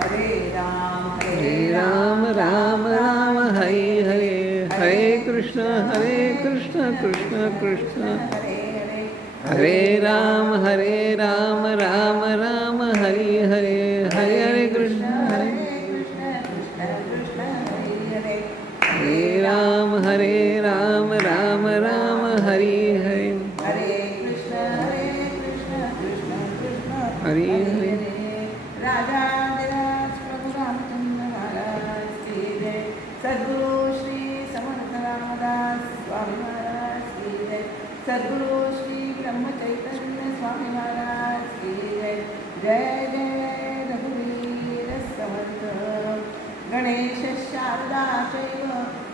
हरे राम राम राम हरे हरे, हरे कृष्ण कृष्ण कृष्ण हरे राम राम राम हरे हरे, हरे हरे कृष्ण हरे राम राम राम हरे हरे, हरे कृष्ण कृष्ण हरे हरे। राजा प्रभु रामचंद्र महाराज की जय। सद्गुरु श्री समर्थ रामदास स्वामी महाराज की जय। सद्गुरु श्री ब्रह्म चैतन्य स्वामी महाराज की जय। जय जय रघुवीर समर्थ। गणेश शारदा चैव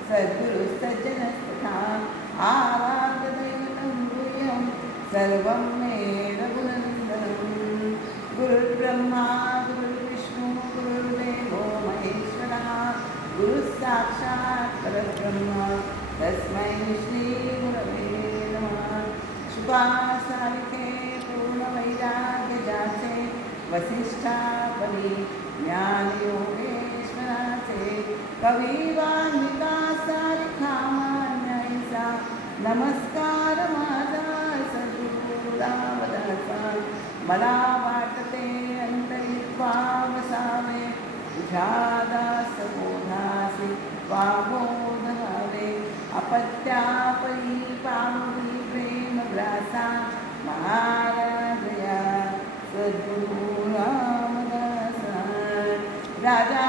सद्गुरु सज्जनस्तथा आवागदैवतं गुह्यं सर्वं मे रघुनन्दनं। गुरुर्ब्रह्मा गुरुर्विष्णु गुरुर्देवो महेश्वरः, गुरुस्साक्षात् परब्रह्म तस्मै श्रीगुरवे नमः। शुभासारिके पूर्णवैराग्यजाचे वसिष्ठापरी ज्ञानयोगेश्वराचे, कविवाल्मिकासारिखा मान्यायचा नमस्कार माझा सद्गुरु रामदासा। मला वाटते अंतरित्वा वसावे, तुझ्या दासबोधासी वाबोधावे। अपत्यापरी पामुनी प्रेमग्रासा महाराजया सद्गुरु रामदासा। राजा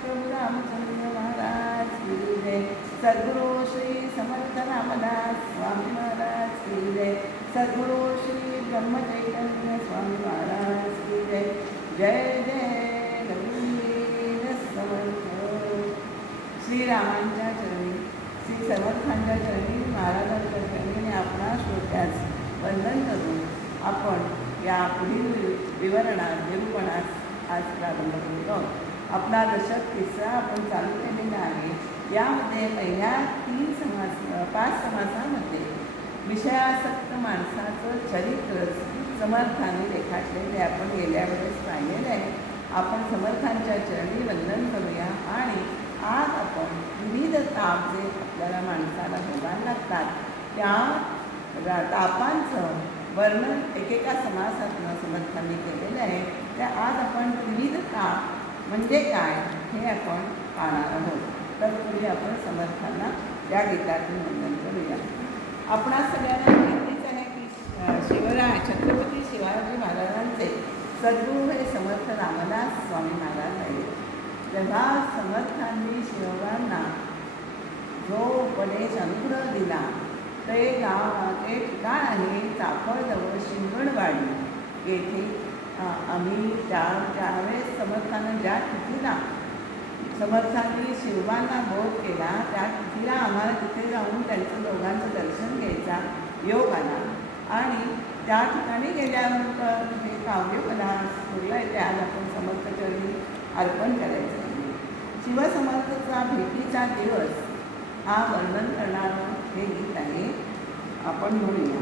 प्रभु रामचंद्र महाराज की जय। सद्गुरु श्री समर्थ रामदास स्वामी महाराज की जय। सद्गुरु श्री ब्रह्म चैतन्य स्वामी महाराज की जय। जय जय रघुवीर समर्थ। श्रीरामांच्या चरणी, श्री समर्थांच्या चरणी, महाराजांच्या चरणी आणि आपणा श्रोत्यास वंदन करून आपण या पुढील विवरणात निरूपणास आज प्रारंभ करत आहोत. आपला दशक तिसरा आपण चालू केलेला आहे. यामध्ये पहिल्या 5 समासामध्ये विषयासक्त माणसाचं चरित्र समर्थाने रेखाटलेले आपण गेल्या वेळेस पाहिलेले आहे. आपण समर्थांच्या चरणी वंदन करूया आणि आज आपण विविध ताप जे आपल्याला माणसाला भोगायला लागतात त्या तापांचं वर्णन एकेका समासातनं समर्थांनी केलेलं आहे. त्या आज आपण विविध ताप म्हणजे काय हे आपण पाहणार आहोत. तत्पूर्वी आपण समर्थांना या गीतातून वंदन करूया. आपणा सगळ्यांना माहितीच आहे की छत्रपती शिवाजी महाराजांचे सद्गुरू हे समर्थ रामदास स्वामी महाराज आहेत. तेव्हा समर्थांनी शिवरायांना जो उपदेश अनुग्रह दिला ते ठिकाण आहे चाफळजवळ शिंगणवाडी येथे. आम्ही ज्यावेळेस समर्थानं ज्या तिथीला समर्थांनी शिवबांना बोध केला त्या तिथीला आम्हाला तिथे जाऊन त्यांचं दोघांचं दर्शन घ्यायचा योग आला आणि त्या ठिकाणी गेल्यानंतर हे काव्यकला सुरू आहे ते आज आपण समर्थचरणी अर्पण करायचं आहे. शिवसमर्थचा भेटीचा दिवस हा वर्णन करणारं हे गीत आहे. आपण म्हणूया.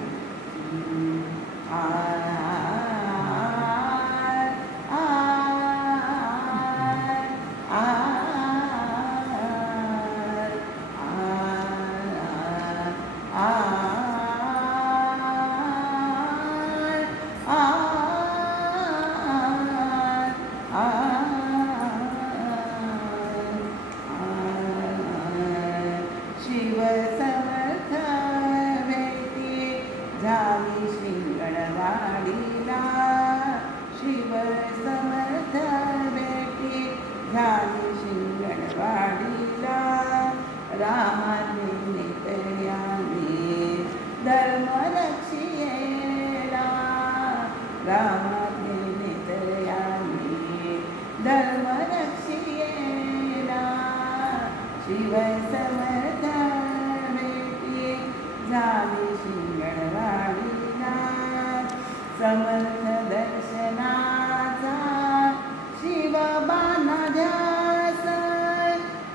शिवसमर्थ भेटी झाली शिंगणवाडीला, शिवसमर्थ भेटी झाली शिंगणवाडीला. रामाने नेतयाने धर्मरक्षियेला, रामाने नेतयाने धर्मरक्षियेला. शिवसमर्थ भेटी झाली शिंगणवाडीला. समर्थ दर्शनाचा शिवबाना ध्यास,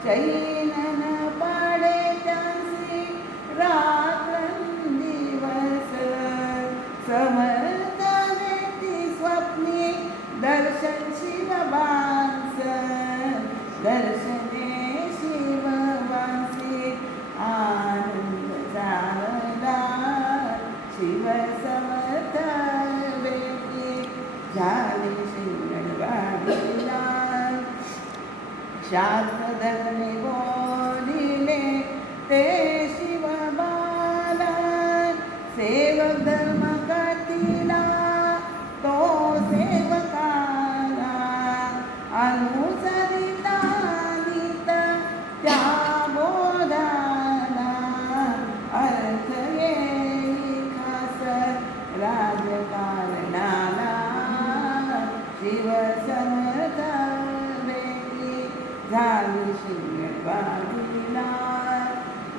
चैन पाडे त्यांसी रात्रंदिवस. समर्थ भेटी स्वप्नी दर्शन शिवबान झाली शिंगणवाडीला शास्त्रधर्मी बोलिले ते शिवबाला सेवक धर्म करतीला तो सेवकाला अनुसरिता नीत त्या बोधाला अर्थ येई खास राजकारणाला शिव समर्थ बेटी झाली शिंगणवाडीला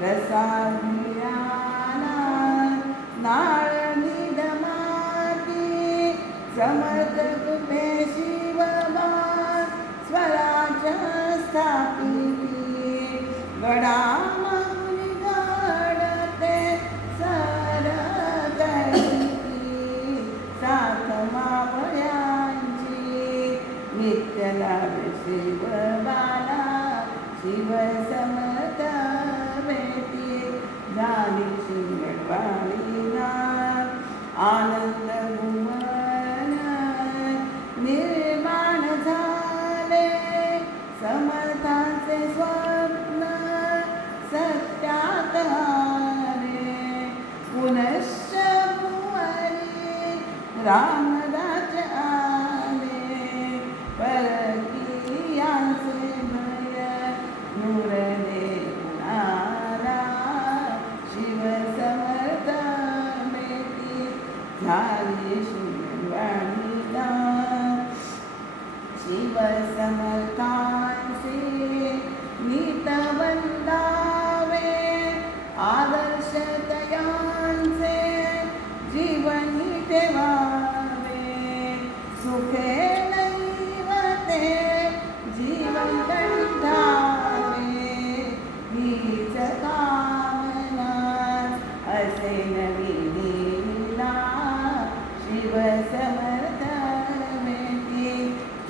रसाळ्याला नारळी दमाती समर्थ कृपे शिवबा स्वराज्य स्थापिती गडामागुनी घडते सर कळती सात मावळ्यांची नित्य लाभ शिवबाला शिव समर्थ बेटी झाली शिंगणवाडीला आनंद भुवन निर्माण झाले समर्थांचे स्वप्न सत्यात आले पुनश्च भुवनी रामराज आले परकीयांचे भय नूर देणारा शिव समर्थ बेटी झाली शिंगणवाडीला शिव समर्थांचे नीत वंदावे आदर्श तयांचे जीवनी ठेवावे सुखे नैवते जीवन कंठावे हीच कामना असे नवी लीला शिव समर्थ बेटी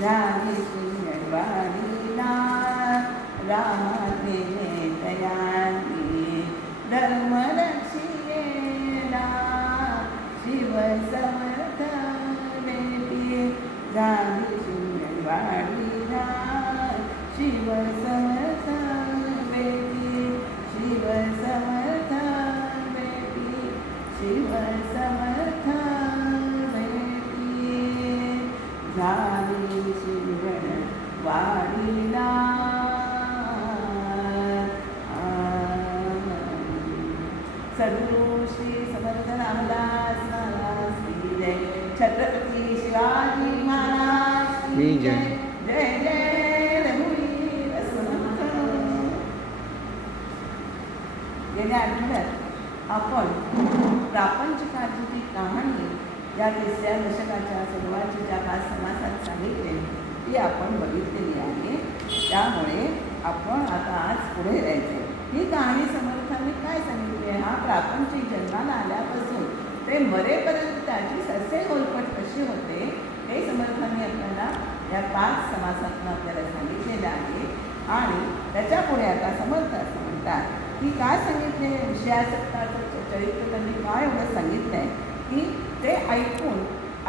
झाली शिंगणवाडीला रामाने तयांनी धर्म रक्षियेला शिव समर्थ बेटी झाली शिंगणवाडीला शिव समर्थ बेटी शिव समर्थ बेटी शिव समर्थ बेटी झाली शिंगणवाडीला सद्गुरु श्री समर्थ रामदास महाराज की जय छत्रपती शिवाजी महाराज की जय जय जय रघुवीर समर्थ. गेल्या आठवड्यात आपण प्रापंचिकाची ती कहाणी या 3ऱ्या दशकाच्या सुरुवातीच्या काळ समासात सांगितले ती आपण बघितलेली आहे. त्यामुळे आपण आता आज पुढे जायचे. ही कहाणी समर्थांनी काय सांगितली आहे? हा प्रापंचिक जन्माला आल्यापासून ते मरेपर्यंत त्याची ससे होलपट कशी होते हे समर्थांनी आपल्याला या 5 समासातून आपल्याला सांगितलेलं आहे. आणि त्याच्या पुढे आता समर्थ असं म्हणतात की काय सांगितले विषयासक्ताचं चरित्र त्यांनी काय एवढं सांगितलं आहे की ते ऐकून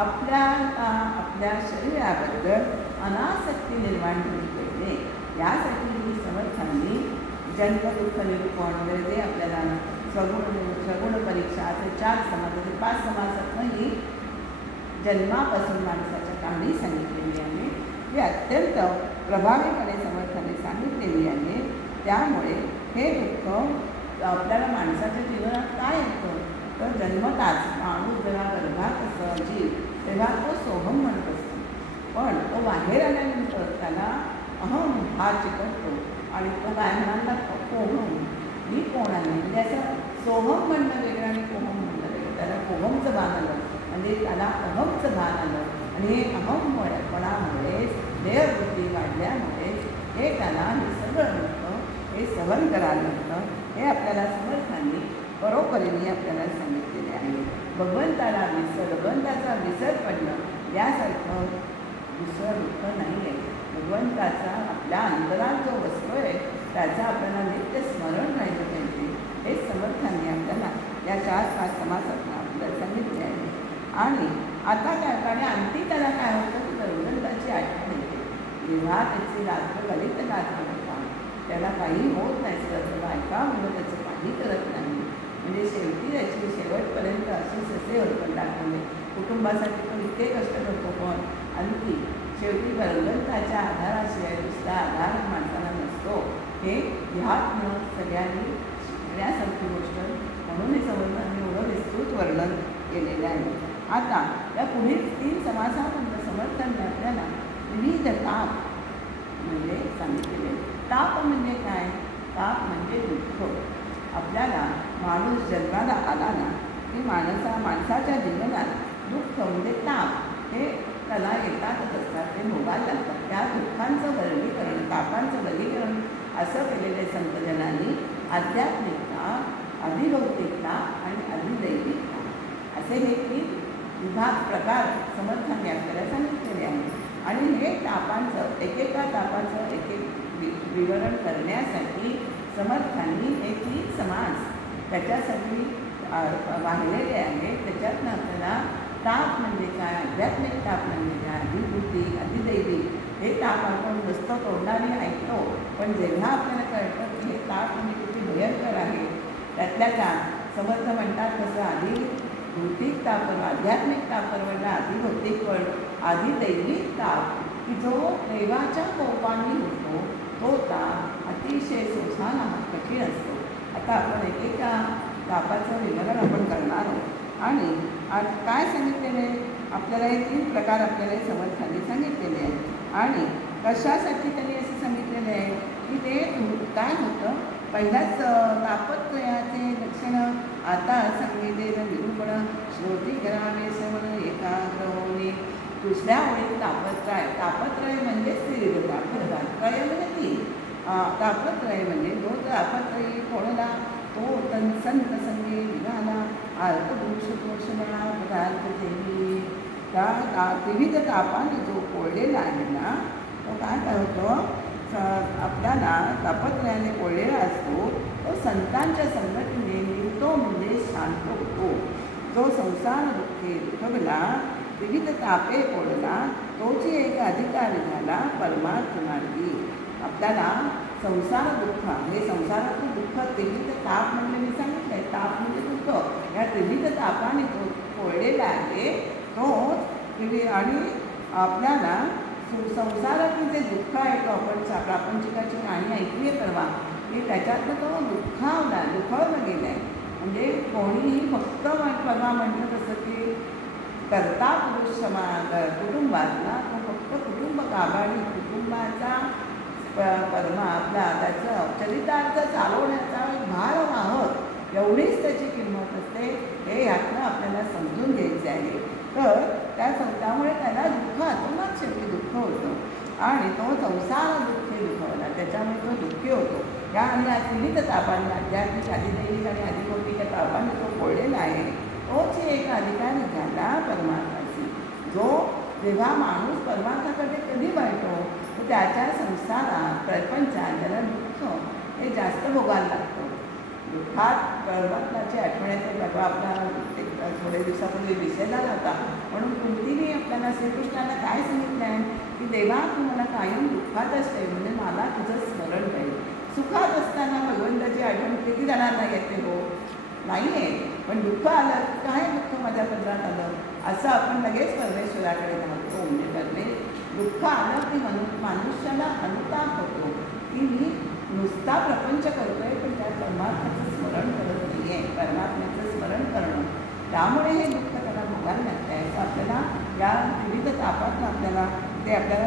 आपल्या शरीराबद्दल अनासक्ती निर्माण झाली पाहिजे. यासाठी ही समर्थांनी जन्मदुःख निरूपण वगैरे जे आपल्याला सगुण परीक्षा असे 4 समास 5 समासातनं ही जन्मापासून माणसाच्या कहाणी सांगितलेली आहे. ही अत्यंत प्रभावीपणे समर्थांनी सांगितलेली आहे. त्यामुळे हे दुःख आपल्याला माणसाच्या जीवनात काय येतं तर जन्मताच माणूस जेव्हा गर्भात असतो जीव तेव्हा तो सोहम म्हणत असतो. पण तो बाहेर आल्यानंतर त्याला अहम हा चिकटतो आणि तो काय म्हणाला कोहम मी कोण आहे म्हणजे असं सोहम म्हणणं वेगळं आणि कोहम म्हणणं वेगळं. त्याला कोहमचं भान आलं म्हणजे त्याला अहमचं भान आलं आणि हे अहमपणामुळे देहवृत्ती वाढल्यामुळे हे त्याला हे सगळं नव्हतं हे सहन करायला नव्हतं. हे आपल्याला समर्थांनी बरोबरीने आपल्याला सांगितलेले आहे. भगवंताचा विसर पडणं यासारखं दुसरं दुःख नाही आहे. भगवंताचा आपल्या अंतरात जो बसतो आहे त्याचं आपल्याला नित्य स्मरण राहिलं पाहिजे. हे समर्थांनी आपल्याला या 4-5 समासातून आपल्याला सांगितले आहे. आणि आता काय आणि आणखी त्याला काय होतं की दौलताची आठवण येते. जेव्हा त्याची रात्र ललित रात्र होता, त्याला काही होत नाही, सगळं बायका मुलं त्याचं काही करत नाही. म्हणजे शेवटी त्याची शेवटपर्यंत अशी ससे होतं दाखवले. कुटुंबासाठी तो इतके कष्ट करतो, पण आणखी शेवटी भगवंताच्या आधाराशिवाय दुसरा आधार माणसाला नसतो. हे ह्यातनं सगळ्यांनी शिकण्यासारखी गोष्ट, म्हणून हे समर्थांनी एवढं विस्तृत वर्णन केलेलं आहे. आता या पुढील 3 समासामधलं समर्थांनी आपल्याला विविध ताप म्हणजे सांगितलेले. ताप म्हणजे काय? ताप म्हणजे दुःख. आपल्याला माणूस जन्माला आला ना की माणसाच्या जीवनात दुःख म्हणजे ताप हे त्याला येतातच असतात, ते भोगायला लागतात. त्या दुःखांचं वर्गीकरण, तापांचं वर्गीकरण असं केलेले संतजनांनी आध्यात्मिकता, अधिभौतिकता आणि अधिदैविकता असे हे 3 विभाग प्रकार समर्थांनी आपल्याला सांगितलेले आहे. आणि हे तापांचं एकेका तापाचं एक विवरण करण्यासाठी समर्थांनी हे 3 समास त्याच्यासाठी वाहिलेले आहे. त्याच्यातनं आपल्याला ताप म्हणजे काय, आध्यात्मिक ताप म्हणजे काय, अधिभौतिक, अधिदैविक हे ताप आपण नुसतं तोंडाने ऐकतो, पण जेव्हा आपल्याला कळतं की हे ताप म्हणजे किती भयंकर आहे, त्यातल्या त्यात समर्थ म्हणतात तसं आधी भौतिक ताप, आध्यात्मिक ताप परवडला, अधिभौतिक पण अधिदैविक ताप की जो देवाच्या कोपाने होतो, तो ताप अतिशय सोसायला कठीण असतो. आता आपण एकेका तापाचं विवरण आपण करणार आहोत. आणि आज काय सांगितलेले आपल्याला हे 3 प्रकार आपल्याला समर्थांनी सांगितलेले आहे. आणि कशासाठी त्यांनी असं सांगितलेलं आहे की ते काय होतं, पहिल्याच तापत्रयाचे लक्षणं आता सांगितलेलं निरूपण श्रोती करावे श्रवण एकाग्र होणे. दुसऱ्या ओळीत तापत्रय, तापत्रय म्हणजे स्थिरता, त्रय म्हणजे 3. तापत्रय म्हणजे जो तापत्रयी कोणला तो संत संगे निघाला अर्थदोषदोषणा पदार्थ देवी. त्या विविध तापाने जो कोळलेला आहे ना, तो काय होतो, आपल्याला तापत्रयाने कोळलेला असतो, तो संतांच्या संगतीने मिळतो म्हणजे शांत होतो. जो संसार दुःखे दुखवला, विविध तापे कोळला, तोची एक अधिकारी झाला परमार्थ मार्गी. आपल्याला संसार दुःख, हे संसारातलं दुःख विविध ताप म्हणजे मी सांगितलं आहे, ताप म्हणजे दुःख, या विविध तापाने तो कोळलेला आहे तो. आणि आपल्याला संसारातून जे दुःख आहे तो आपण प्रापंचिकाची कहाणी ऐकली आहे परवा, की त्याच्यातनं तो दुखावला गेला आहे. म्हणजे कोणीही फक्त परवा म्हटलं तसं की कर्ता पुरुष कुटुंबातला तो फक्त कुटुंब गाभाडी, कुटुंबाचा आपला त्याचं चरितार्थ चालवण्याचा भार वाहत एवढीच त्याची किंमत असते. हे यातनं आपल्याला समजून घ्यायचे आहे. तर त्यामुळे त्याला दुःख अतोनात शेवटी दुःख होतं आणि तो संसार दुःखी दुखवला, त्याच्यामुळे तो दुःखी होतो. या आणि विविध तापांनी, आध्यात्मिक, अधिदैविक आणि अधिभौतिक तापांनी तो कोळलेला आहे. तोच एक अधिकारी झाला परमार्थाची. जो जेव्हा माणूस परमार्थाकडे कधी वळतो तर त्याच्या संसारात प्रपंचात त्याला दुःख हे जास्त भोगायला लागतं. दुःखात परमात्म्याची आठवण्याचे परवा आपला थोडे दिवसापूर्वी विषय झाला होता. म्हणून कुंतीने आपल्याला श्रीकृष्णाला काय सांगितलं आहे की देवा तू मला कायम दुःखातच ठेव, म्हणजे मला तुझं स्मरण राहील. सुखात असताना भगवंताची आठवण किती जणांना येते हो, नाही आहे. पण दुःख आलं, काय दुःख माझ्या पदरात आलं असं आपण लगेच परमेश्वराकडे धावतो. म्हणजे परमे दुःख आलं की मनुष्याला अनुताप होतो की मी नुसता प्रपंच करतोय पण त्या परमात्म्याचं स्मरण करत नाही आहे. परमात्म्याचं स्मरण करणं, त्यामुळे हे दुःख त्याला भोगायला लागतं आहे. असं आपल्याला या विविध तापातून आपल्याला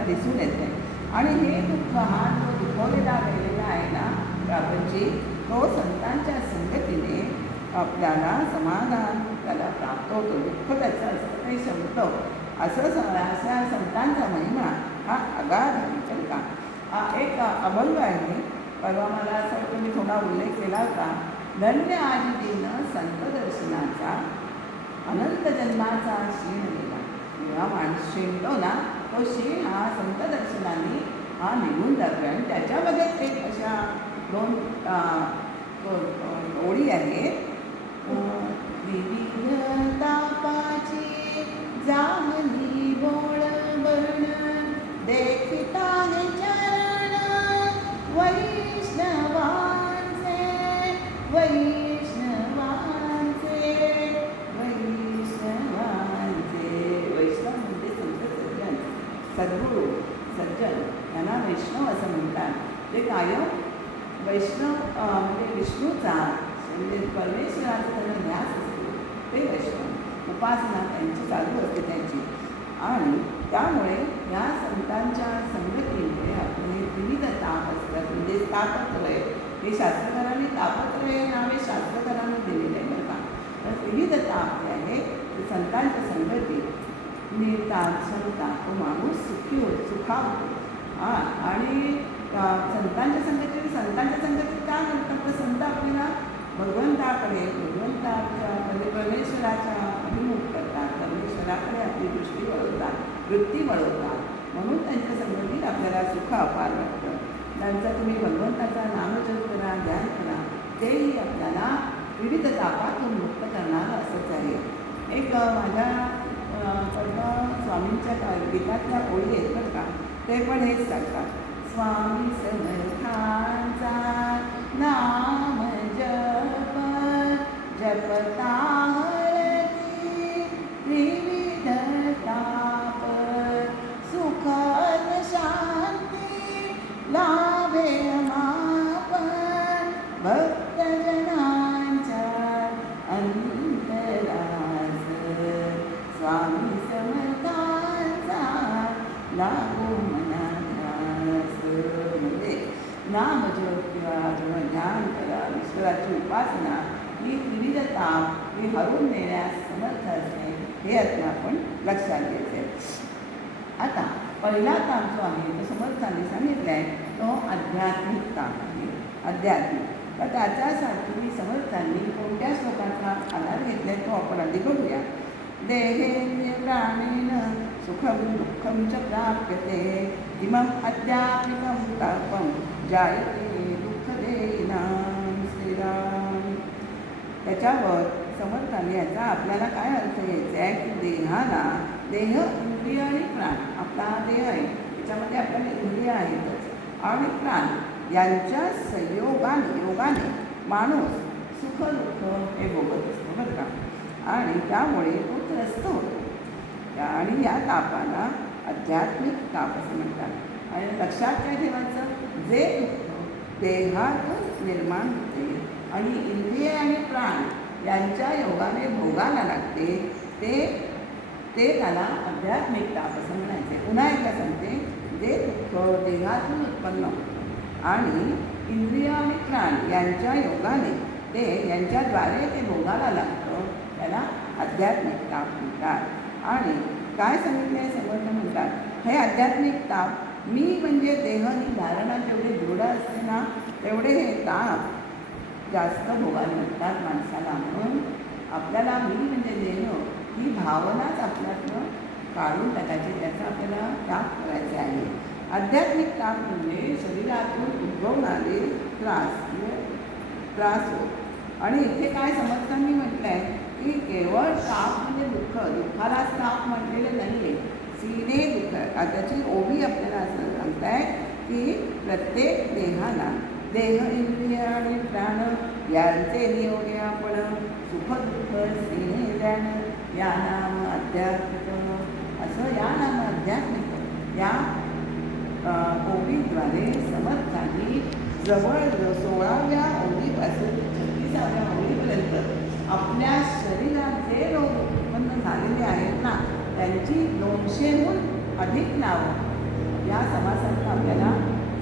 दिसून येत आहे. आणि हे दुःख, हा जो दुखवलेला गेलेला आहे ना प्रापंचिक, तो संतांच्या संगतीने आपल्याला समाधान त्याला प्राप्त होतो. दुःख त्याचं असतं ते संपतं. अशा संतांचा महिमा हा अगाध आहे. तर का एक अभंग आहे, परवा मला असं वाटतं मी थोडा उल्लेख केला होता. धन्य आजी दिन संत दर्शनाचा, अनंत जन्माचा क्षीण गेला. जेव्हा माणूस शिणतो ना, तो क्षीण हा संत दर्शनाने हा निघून जातो. आणि त्याच्यामध्ये एक अशा 2 ओळी आहेत. विविध तापाची जाहली बोळ बन देखता हे चरण वैष्णवांचे वैष्णवांचे वैष्णवांचे. वैष्णव म्हणजे संत सज्जन, सद्गुरू सज्जन यांना वैष्णव असं म्हणतात. ते कायम वैष्णव म्हणजे विष्णूचा म्हणजे परमेश्वराचा त्यांना ध्यास असतो, ते वैष्णव. उपासना त्यांची चालू असते त्यांची. आणि त्यामुळे या संतांच्या संगतीमुळे आपले विविध ताप असतात. म्हणजे तापत्रय हे शास्त्रकारांनी तापत्रय हे नावे शास्त्रकारांनी दिलेले आहे बरं का. तर विविध ताप जे आहे ते संतांच्या संगतीत मिळतात. क्षमता तो माणूस सुखी होतो, सुखावतो. आणि संतांच्या संगतीत काय म्हणतात तर संत आपल्याला भगवंताच्या म्हणजे परमेश्वराच्या अभिमुख करतात, परमेश्वराकडे आपली दृष्टी वळवतात, वृत्ती वळवतात. म्हणून त्यांच्या संगतीत आपल्याला सुख अपार वाटतं. त्यांचा तुम्ही भगवंताचा नामजप करा, ध्यान करा, तेही आपल्याला विविध तापातून मुक्त करणार असंच आहे. एक माझ्या स्वामींच्या गीतातल्या ओळी आहेत बरं का, ते पण हेच सांगतात. स्वामी समर्थांचा नाम जप जपता हरती विविध ताप सुख शांती लाभे माप भक्तजनांच्या अंतरास स्वामी समर्थांचा लागो मनास. म्हणजे नामजप किंवा ध्यान करा, ईश्वराची उपासना ही विविध ताप ही हरून नेण्यास समर्थ असते, हे आता आपण लक्षात घ्यायचे. आता पहिला ताप जो आहे तो समर्थांनी सांगितला आहे तो आध्यात्मिक ताप आहे. आध्यात्मिक तर त्याच्यासाठी समर्थांनी कोणत्या श्लोकाचा आधार घेतला आहे तो आपण आधी बघूया. देहेन्द्रिय प्राणेन सुखं दुःखं च प्राप्यते इमं आध्यात्मिकं तापं जायते दुःखदेहिनां. श्रीराम. त्याच्यावर समर्थांनी याचा आपल्याला काय अर्थ घ्यायचा आहे की देहाला देह, इंद्रिय आणि प्राण, आपला देह आहे त्याच्यामध्ये आपल्याला इंद्रिय आहेतच आणि प्राण यांच्या योगाने माणूस सुख दुःख हे भोगत असतो बरं का. आणि त्यामुळे तो त्रस्त होतो. आणि या तापाला आध्यात्मिक ताप असं म्हणतात. आणि लक्षात काय ठेवायचं, जे दुःख देहातून निर्माण होते आणि इंद्रिय आणि प्राण यांच्या योगाने भोगायला लागते ते त्याला आध्यात्मिक ताप असं म्हणायचे. पुन्हा एकदा सांगते, जे दुःख देहातून उत्पन्न होतं आणि इंद्रिय आणि प्राण यांच्या योगाने यांच्याद्वारे ते भोगायला लागतं त्याला आध्यात्मिक ताप म्हणतात. आणि काय सांगितलं आहे समर्थ म्हणतात, हे आध्यात्मिक ताप मी म्हणजे देह ही धारणा जेवढी दृढ असते ना तेवढे हे ताप जास्त भोगायला म्हणतात माणसाला. म्हणून आपल्याला मी म्हणजे देह ही भावनाच आपल्यातनं काढून टाकायची, त्याचा आपल्याला त्याग करायचा आहे. आध्यात्मिक ताप म्हणजे शरीरातून उद्भवणारे त्रास हो. आणि इथे काय समर्थांनी म्हटलं आहे की केवळ ताप म्हणजे दुःखालाच ताप म्हटलेलं नाही आहे. सीने दुःख त्याची ओवी आपल्याला असं सांगताय की प्रत्येक देहाला देह, इंद्रिय आणि प्राण यांचे नियोगे आपण सुख दुःख सीने जाणं या नाम अध्यात्मिक असं या नाम अध्यात्मिक या ओवीद्वारे समर्थांनी जवळ 16व्या ओवीपासून 36व्या ओवीपर्यंत आपल्या शरीरात जे रोग उत्पन्न झालेले आहेत ना त्यांची 200हून अधिक नावं या समासात आपल्याला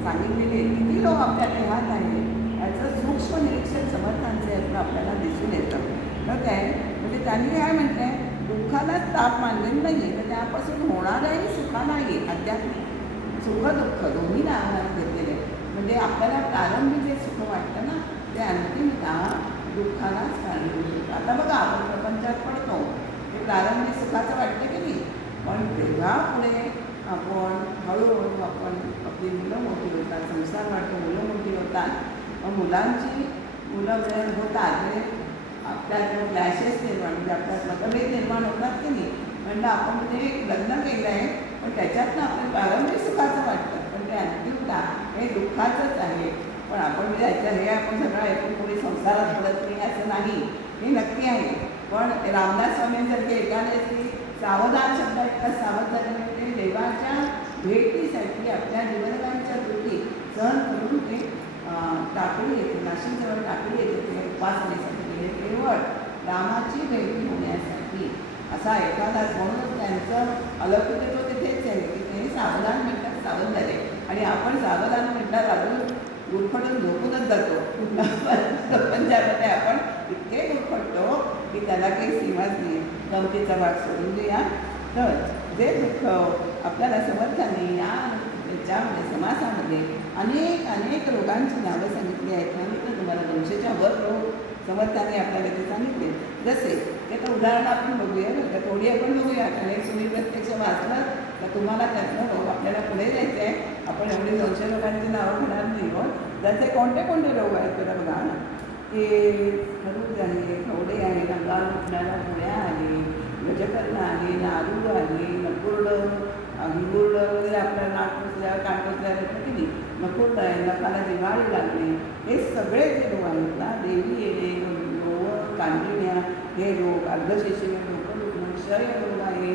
सांगितलेली आहे. किती लोक आपल्या देहात आहे याचं सूक्ष्म निरीक्षण समर्थांचे यातनं आपल्याला दिसून येतं. तर काय म्हणजे त्यांनी काय म्हटलं आहे, दुःखालाच ताप मानलेलं नाही आहे तर त्यापासून होणाऱ्याही सुखालाही आध्यात्मिक सुख दुःख दोन्ही नावाला घेतलेले. म्हणजे आपल्याला प्रारंभी जे सुख वाटतं ना ते अंतिमतः दुःखालाच कारणीभूत होतं. आता बघा आपण प्रपंचात पडतो ते प्रारंभी सुखाचं वाटतं की नाही, पण तेव्हा पुढे आपण हळूहळू आपली मुलं मोठी होतात, संसार वाढतो, मुलं मोठी होतात, मग मुलं होतात म्हणजे आपल्यात क्लॅशेस निर्माण म्हणजे आपल्यात मतभेद निर्माण होतात की नाही, म्हणलं आपण म्हणजे लग्न केलं आहे, पण त्याच्यातनं आपलं प्रारंभिक सुखाचं वाटतं, पण ते अंतिमता हे दुःखाचंच आहे. पण आपण हे आपण सगळं ऐकून कोणी संसारात पडत नाही असं नाही, हे नक्की आहे. पण रामदास स्वामींसारखे एखाद्याची सावधान शब्द ऐकता सावध झाले म्हणजे देवाच्या भेटीसाठी आपल्या जीवनकांच्या त्रुटी सहन करून ते टाकळी येते, नाशिकजवळ टाकळी येते, ते उपासनेसाठी गेले केवळ रामाची भेटी होण्यासाठी. असा एखादाच म्हणूनच त्यांचं अलौकिकत्व तिथेच आहे की ते सावधान मिनिटात सावध झाले. आणि आपण सावधान मिनिटात अजून गुरफटून झोपूनच जातो. प्रपंचामध्ये आपण इतके गुरफटतो की त्याला काही सीमाच नाही. गमतीचा भाग सोडून देऊया. तर जे दुःख आपल्याला समर्थांनी याच्यामध्ये समासामध्ये अनेक अनेक रोगांची नावं सांगितली आहेत. त्यानंतर तुम्हाला 200च्या वर रोग समर्थांनी आपल्याला ते सांगितले. जसे त्याचं उदाहरण आपण बघूया, तर थोडी आपण बघूया. आणि तुम्ही प्रत्यक्ष वाचलं तर तुम्हाला त्यातलं रोग आपल्याला पुढे जायचं आहे. आपण एवढी 200 लोकांची नावं घेणार नाही. पण त्याचे कोणते कोणते रोग आहेत त्याला बघा ना, की खरूज आहे, खवडे आहे, अंगावर उठणाऱ्या पुण्या आहे, गजकर्ण आहे, नारूळ आहे, नकुर्ड हिंगुर्ड वगैरे आपल्या नाक पुसल्यावर कान पुसल्यावर येतं की नाही, नकुर्ड आहे, नखाला जिव्हाळी लागणे, हे सगळे जे रोग आहेत ना, देवी येणे, लोह कांजिण्या हे रोग, अर्धशेषी डोकं दुखणं, क्षय रोग आहे,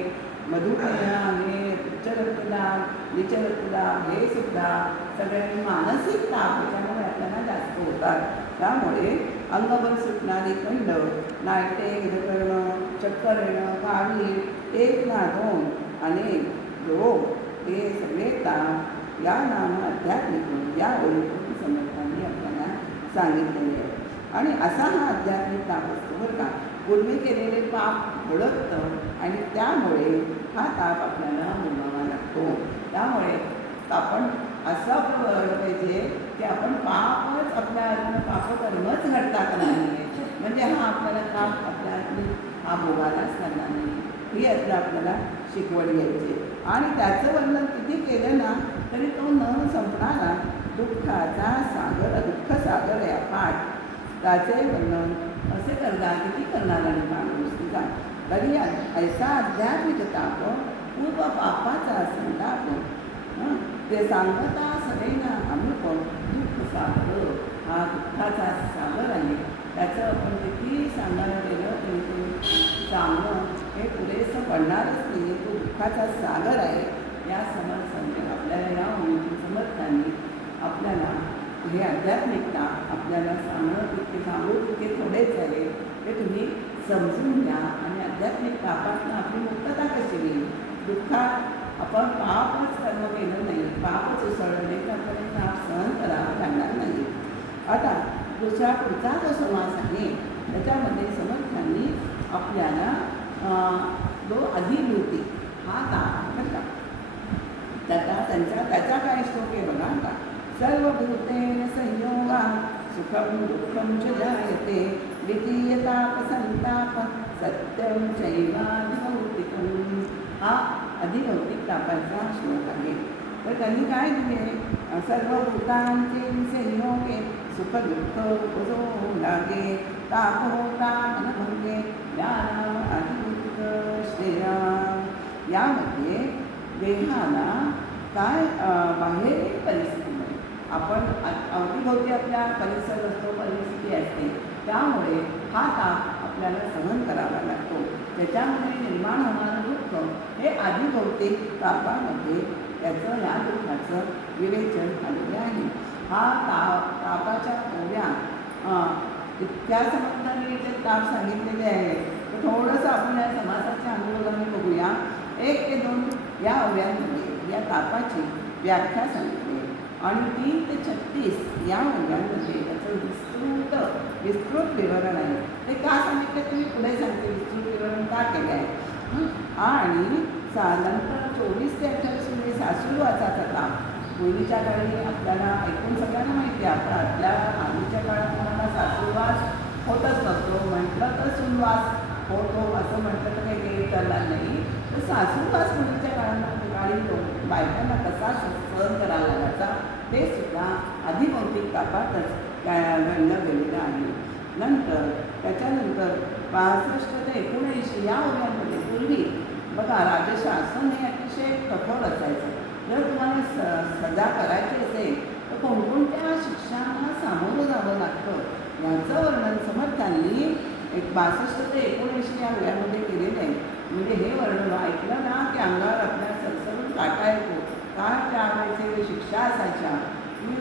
मधुमेह आहे, उच्च रक्तदाब, नीच रक्तदाब, हे सुद्धा सगळ्यांनी मानसिक ताप त्याच्यामुळे आपल्याला जास्त होतात. त्यामुळे अंगबल सुटणारी खंड, नायटे, गजकर्ण, चक्कर येणं, काळी, 1 ना 2 अनेक रोग हे सगळे ताप या नाम आध्यात्मिक यावरून समर्थांनी आपल्याला सांगितलेले आहे. आणि असा हा आध्यात्मिक ताप असतो बरं का. पूर्वी केलेले पाप घडतं आणि त्यामुळे हा ताप आपल्याला भोगावा लागतो. त्यामुळे आपण असं आपलं पाहिजे की आपण पापच आपल्या पापकर्मच घडतात नाही, म्हणजे हा आपल्याला ताप आपल्या हा भोगायलाच लागणार नाही. ही यातलं आपल्याला शिकवण घ्यायची. आणि त्याचं वर्णन किती केलं ना तरी तो न संपणारा दुःखाचा सागर, दुःख सागर आहे पाठ. त्याचे वर्णन असे करता किती करणार आणि माणूस का तरी ऐसा आध्यात्मिक ताप पूर्व पापाचा संताप ते सांगता सदैना अमुक दुःख सागर, हा दुःखाचा सागर आहे. त्याचं आपण किती सांगायला गेलं तरी ते सांगणं हे पुरेसं पडणारच नाही. तो दुःखाचा सागर आहे. या समर्थांनी आपल्याला या समर्थांनी आपल्याला हे आध्यात्मिकता आपल्याला सांगणं तितके सांगू तितके थोडेच आहे. ते तुम्ही समजून घ्या आणि आध्यात्मिक तापातनं आपली मुक्तता कशी होईल. दुःखात आपण पापच कर्म केलं नाही, पापच उसळलं नाही तर आपल्याला ताप सहन करावा लागणार नाही. आता दुसरा पुढचा जो समास आहे त्याच्यामध्ये समर्थांनी आपल्याला जो अधिभूती हा ताप बरं का, त्याचा काय श्लोक आहे बघा का. सर्वभूतेन संयोगा सुखम दुःखम च जायते द्वितीयताप संताप सत्यम चैवाधिभौतिकम. हा अधिभौतिक तापाचा श्लोक आहे. तर त्यांनी काय दिले, सर्वभूतांचे संयोगे सुख दुःख उपजो लागे ताप होता मनभंगे ज्ञानाम अधिभूतिक श्रेयाम. यामध्ये देहाला काय बाहेर परिस्थितीमध्ये आपण अवतीभोवती आपल्या परिसर असतो, परिस्थिती असते, त्यामुळे हा ताप आपल्याला सहन करावा लागतो. त्याच्यामध्ये निर्माण होणारं दुःख हे अधिभौतिक तापामध्ये त्याचं या दुःखाचं विवेचन झालेलं आहे. हा तापाच्या ओव्या इतक्या समर्थांनी जे ताप सांगितलेले आहे. तर थोडंसं आपण या समासाच्या अनुरोधाने बघूया. 1 ते 2 या ओव्यांमध्ये या तापाची व्याख्या सांगितली आणि 3 ते 36 या ओव्यांमध्ये त्याचं विस्तृत विवरण आहे. ते का सांगितलं तुम्ही पुढे सांगते, विस्तृत विवरण का केलं आहे. आणि नंतर 24 ते 28 म्हणजे सासूरवासाचा ताप. पूर्वीच्या काळी आपल्याला ऐकून सगळ्यांना माहिती आहे, आपण आपल्या आधीच्या काळात तुम्हाला सासूरवास होतच नसतो. म्हटलं तर सुनवास होतो, असं म्हटलं तर काही करणार नाही. तर सासूरवास पूर्वीच्या काळी बायकांना कसा सहन करावा लागायचा ते सुद्धा अधिभौतिक तापातच घडलं गेलेलं आहे. नंतर त्याच्यानंतर 65 ते 79 या ओव्यांमध्ये पूर्वी बघा राजशासन हे अतिशय कठोर असायचं. जर तुम्हाला सजा करायची असेल तर कोणकोणत्या शिक्षांना सामोरं जावं लागतं याचं वर्णन समर्थांनी 62 ते 79 या वयामध्ये केलेलं आहे. म्हणजे हे वर्णन ऐकलं ना की अंगावर आपल्या सरसरून काटा येतो. काय त्यावेळेचे शिक्षा असायच्या की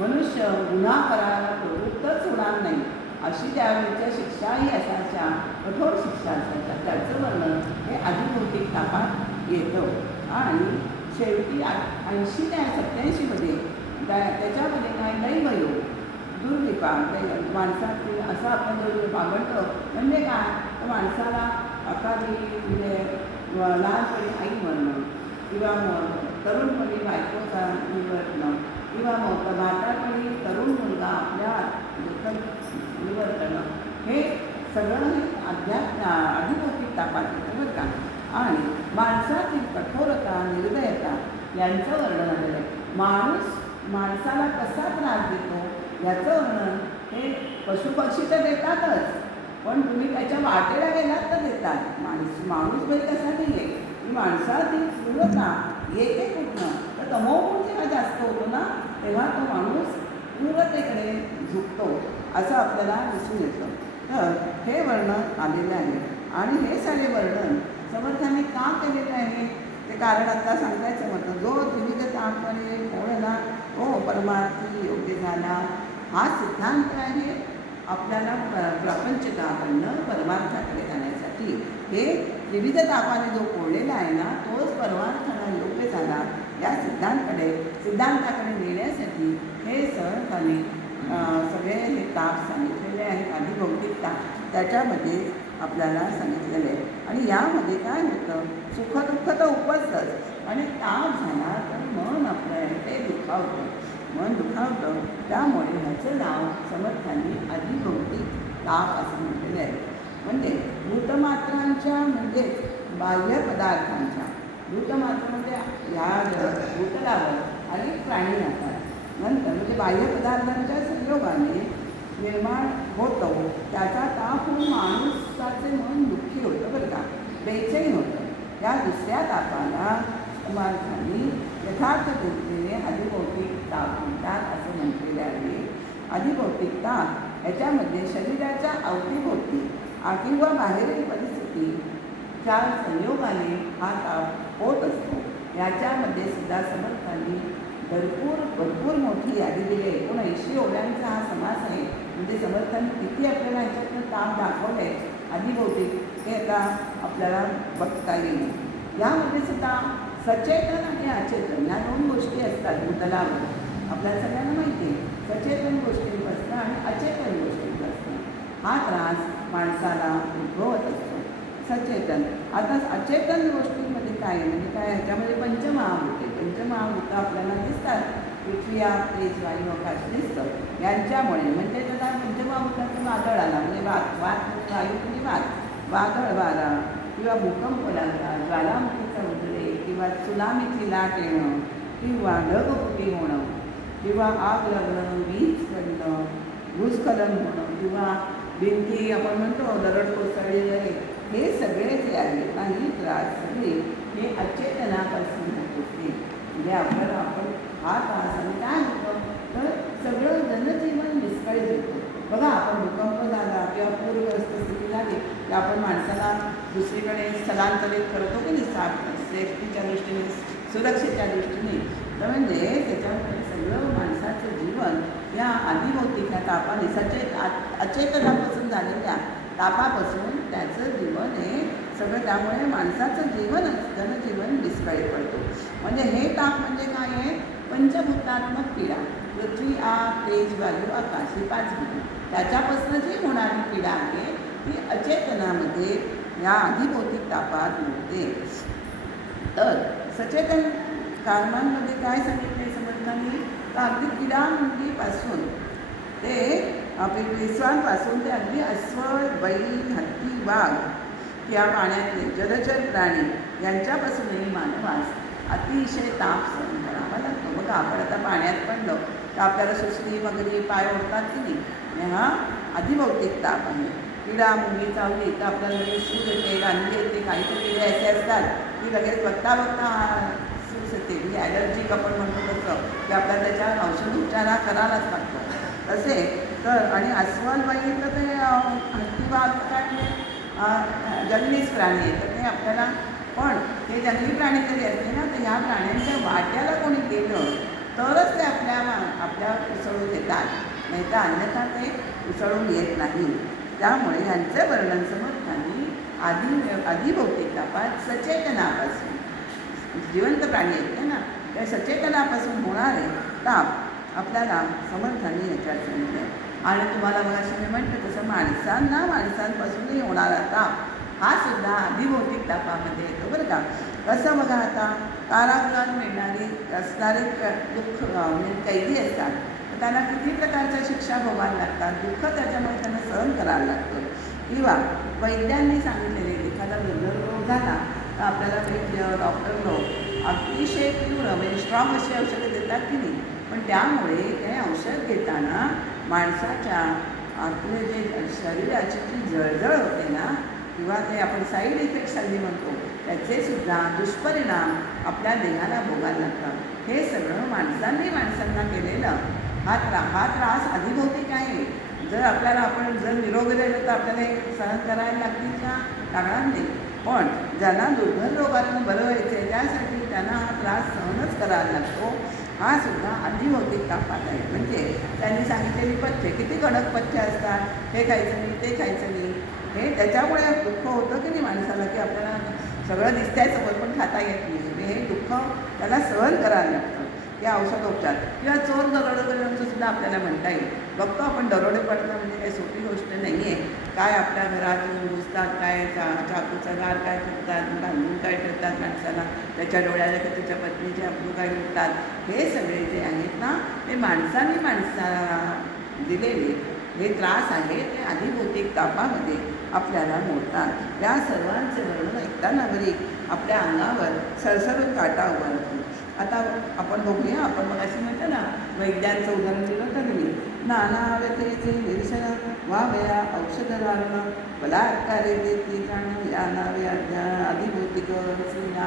मनुष्य गुन्हा करायला प्रवृत्तच होणार नाही अशी त्यावेळेच्या शिक्षाही असायच्या, कठोर शिक्षा असायच्या. त्याचं वर्णन हे आदिभौतिक तापात येतं. आणि शेवटी 80 ते 87मध्ये त्याच्यामध्ये काय दैवयोग दुर्विपाक माणसातील असं आपण जर मागणतो म्हणजे काय तर माणसाला अकाली म्हणजे लहानपणी आई मरणं किंवा तरुणपणी बायकोचा निवडणं किंवा मग म्हातारपणी तरुण मुलगा आपल्या निवडणं हे सगळं आदिभौतिक तापात येतं बरं का. आणि माणसातील कठोरता निर्दयता यांचं वर्णन आलेलं आहे. माणसाला कसा त्रास देतो याचं वर्णन हे पशुपक्षी तर देतातच, पण तुम्ही त्याच्या वाटेला गेलात तर देतात. माणूस बरी कसा नाही आहे की माणसातील क्रूरता येते कुठनं तर तमोगुण जेव्हा जास्त होतो ना तेव्हा तो माणूस क्रूरतेकडे झुकतो असं आपल्याला दिसून येतं. तर हे वर्णन आलेलं आहे. आणि हे सारे वर्णन समर्थांनी का केलेलं आहे ते कारण आता सांगायचं म्हटलं. जो त्रिविधतापणे पोळला तो परमार्थी योग्य झाला हा सिद्धांत आहे आपल्याला प्रपंचताकडनं परमार्थाकडे जाण्यासाठी. हे विविध तापाने जो पोळलेला आहे ना तोच परमार्थाला योग्य झाला या सिद्धांताकडे नेण्यासाठी हे सहजपणे सगळे हे ताप सांगितलेले आहेत. आदिभौतिक ताप त्याच्यामध्ये आपल्याला सांगितलेले आहे. आणि यामध्ये काय होतं सुखदुःख तर उपजतंच आणि ताप झाला तर मन आपलं ते दुखावतं. त्यामुळे ह्याचं नाव समर्थांनी आदिभौतिक ताप असं म्हटलेलं आहे. म्हणजे भूतमात्रांच्या म्हणजेच बाह्य पदार्थांच्या भूतमात्र म्हणजे ह्या भूतलावर अनेक प्राणी राहतात. नंतर म्हणजे बाह्य पदार्थांच्या संयोगाने निर्माण होतो त्याचा ताप होऊन माणसाचे मन दुःखी होतं बरं का, बेचैन होतं. या दुसऱ्या तापाला समर्थांनी यथार्थ दृष्टीने आदिभौतिक ताप म्हणतात असं म्हटलेले आहे. आदिभौतिक ताप याच्यामध्ये शरीराच्या अवतीभोवती किंवा बाहेरील परिस्थितीच्या संयोगाने हा ताप होत असतो. याच्यामध्ये सुद्धा समर्थांनी भरपूर मोठी यादी दिली आहे. 79 ओव्यांचा हा समास आहे. म्हणजे समर्थांनी किती आपल्याला ह्याच्यातनं ताप दाखवले आदिभौतिक हे आता आपल्याला बघता येईल. यामध्ये सुद्धा सचेतन आणि अचेतन या 2 गोष्टी असतात भूतलावर. आपल्याला सगळ्यांना माहिती आहे सचेतन गोष्टींपासून आणि अचेतन गोष्टींपासून हा त्रास माणसाला उद्भवत असतो. सचेतन आता अचेतन गोष्टींमध्ये काय म्हणजे काय ह्याच्यामध्ये पंचमहाभूत आपल्याला दिसतात. पृथ्वी आग तेज वायू आकाश दिसतं. यांच्यामुळे म्हणजे त्याला पंचमहाभूताचं वादळ आला म्हणजे वायू म्हणजे वादळ वारा किंवा भूकंप लागला, ज्वालामुखीचा उद्रेक किंवा त्सुनामीची लाट येणं किंवा ढगफुटी होणं किंवा आग लागणं, वीज पडणं, भूस्खलन होणं किंवा भिंती आपण म्हणतो दरड कोसळलेले हे सगळे जे आहे काही त्रास सगळे हे अचेतनापासून होत असते. म्हणजे आपल्याला आपण हा त्रास आणि काय होतं तर सगळं जनजीवन विस्कळीत होतं. बघा आपण भूकंप झाला किंवा पूरग्रस्त स्थिती झाली की आपण माणसाला दुसरीकडे स्थलांतरित करतो की नाही सेफ्टीच्या दृष्टीने सुरक्षेच्या दृष्टीने. तर म्हणजे त्याच्यामुळे सगळं माणसाचं जीवन या आदिभौतिक ह्या तापाने अचेतनापासून झालेल्या तापापासून त्याचं जीवन हे सगळं त्यामुळे माणसाचं जनजीवन विस्कळीत पडतो. म्हणजे हे ताप म्हणजे काय आहे पंचभूतात्मक पीडा पृथ्वी आग तेज वायू आकाश ही 5 भूत त्याच्यापासून जी होणारी पीडा आहे ती अचेतनामध्ये या आदिभौतिक तापात होते. तर सचेतन कारणांमध्ये काय सांगितले समर्थांनी तर अगदी किडामुंगीपासून ते पेशवांपासून ते अगदी अस्वल बैल हत्ती वाघ किंवा पाण्यातले जलचर प्राणी यांच्यापासूनही मानवास अतिशय ताप सहन करावा लागतो. बघा आपण आता पाण्यात पडलो तर आपल्याला सुसरी मगरी पाय ओढतात की नाही हा आदिभौतिक ताप आहे. किडा मुंगी चावली तर आपल्याला लगेच सूज येते, गांधी येते, काहीतरी किडे असे असतात की लगेच बघता बघता सूज येते. म्हणजे ॲलर्जिक आपण म्हणतो तसं की आपल्याला त्याच्या औषधोपचार हा करावाच लागतो. तसे तर आणि अस्वल बघितलं ते हत्तीवाघ काय जंगलीच प्राणी आहे, तर ते आपल्याला पण हे जंगली प्राणी जरी असले ना तर ह्या प्राण्यांच्या वाट्याला कोणी केलं तरच ते आपल्या उसळून येतात, नाही तर अन्यथा ते उसळून येत नाही. त्यामुळे ह्यांचं वर्णन समर्थांनी आदिभौतिक तापात सचेतनापासून, जिवंत प्राणी आहेत ना, त्या सचेतनापासून होणारे ताप आपल्याला समर्थांनी याच्यात सांगितले. आणि तुम्हाला मग असे मी म्हटलं तसं माणसांपासूनही होणारा ताप हा सुद्धा आदिभौतिक तापामध्ये येतो बरं का. कसं बघा, आता कारागृहात मिळणारी असणारे दुःख म्हणजे कैदी असतात, तर त्यांना किती प्रकारच्या शिक्षा भोगायला लागतात, दुःख त्याच्यामुळे त्यांना सहन करायला लागतं. किंवा वैद्यांनी सांगितलेले एखादा रोग झाला तर आपल्याला वैद्य डॉक्टर लोक अतिशय तीव्र म्हणजे स्ट्रॉंग अशी औषधं देतात की नाही, पण त्यामुळे ते औषध घेताना माणसाच्या आपले जे शरीराची जी जळजळ होते ना, किंवा ते आपण साईड इफेक्ट्स हल्ली म्हणतो, त्याचे सुद्धा दुष्परिणाम आपल्या देहाला भोगायला लागतात. हे सगळं माणसांना केलेलं हा त्रास आदिभौतिक आहे. जर आपण जर निरोगी राहिलो तर आपल्याला हे सहन करायला लागतील का? लागणार नाही. पण ज्यांना दुर्धर रोगानं बरं व्हायचं आहे त्यासाठी त्यांना हा त्रास सहनच करायला लागतो. हा सुद्धा आदिभौतिक तापात आहे. म्हणजे त्यांनी सांगितलेली पथ्य किती कडक पथ्य असतात, हे खायचं नाही, ते खायचं नाही, हे त्याच्यामुळे दुःख होतं की नाही माणसाला, की आपल्याला सगळं दिसतंय समोर पण खाता येत नाही. हे दुःख त्याला सहन करायला लागतं. हे औषधोपचार किंवा चोर दरोडेखोरांचं सुद्धा आपल्याला म्हणता येईल. बघतो आपण दरोडे पडणं म्हणजे काही सोपी गोष्ट नाही आहे. काय आपल्या घरात घुसतात, काय चाकूचा गार काय करतात, बांधून काय ठेवतात माणसाला, त्याच्या डोळ्याला की त्याच्या पत्नीचे अब्रू काय लुटतात. हे सगळे जे आहेत ना ते माणसाला दिलेले हे त्रास आहे ते आदिभौतिक तापामध्ये आपल्याला मोडतात. या सर्वांचे वर्णन ऐकताना बरी आपल्या अंगावर सरसरून काटा उभारतो. आता आपण बघूया, आपण मग अशी म्हणतो ना, वैद्यांचं उदाहरण दिलं तर मी नाना व्यथेचे निरसन व्हावया औषधधारण बलात्कारे देती जाण या नावे आदिभौतिक सीना.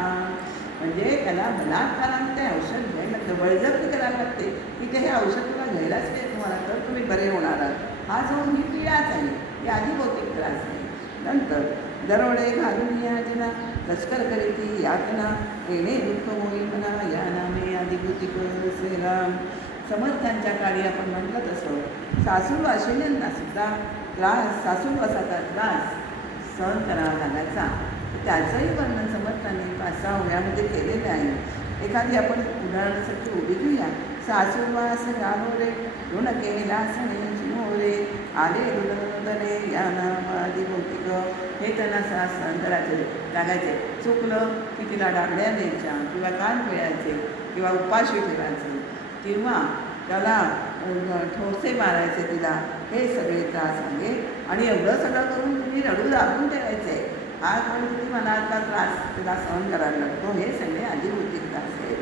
म्हणजे त्याला बलात्काराने ते औषध घ्यायला लागतं, बळजबरी करायला लागते की ते हे औषध तुला घ्यायलाच नाही तुम्हाला तर तुम्ही बरे होणार आहात. हा जो ही पीडाच आहे ही आदिभौतिक त्रास आहे. नंतर दरोडे घालून याजना लष्कर करीती यातना येणे दुःख होई म्हणा या नामे आदिभौतिक श्रीराम. समर्थांच्या काळी आपण म्हटलं तसं सासूरवाशिन्यांना सुद्धा सासूरवासाचा त्रास सहन करावा लागायचा. त्याचंही वर्णन समर्थांनी 5-6 ओव्यामध्ये केलेलं आहे. एखादी आपण उदाहरणासाठी उभी घेऊया. सासूरवास गालो रे ऋण केला सणे मोरे आले रुदने या नाम आदिभौतिक. हे त्यांना सहन करायचे लागायचे. चुकलं की तिला डागड्या द्यायच्या किंवा कान पिळायचे किंवा उपाशी ठेवायचे किंवा त्याला ठोसे मारायचे तिला. हे सगळे त्रास आहे आणि एवढं सगळं करून तुम्ही रडू दाबून ठेवायचे. हा पण किती मनाचा त्रास तिला सहन करायला लागतो. हे सगळे आदिभौतिक त्रास आहेत.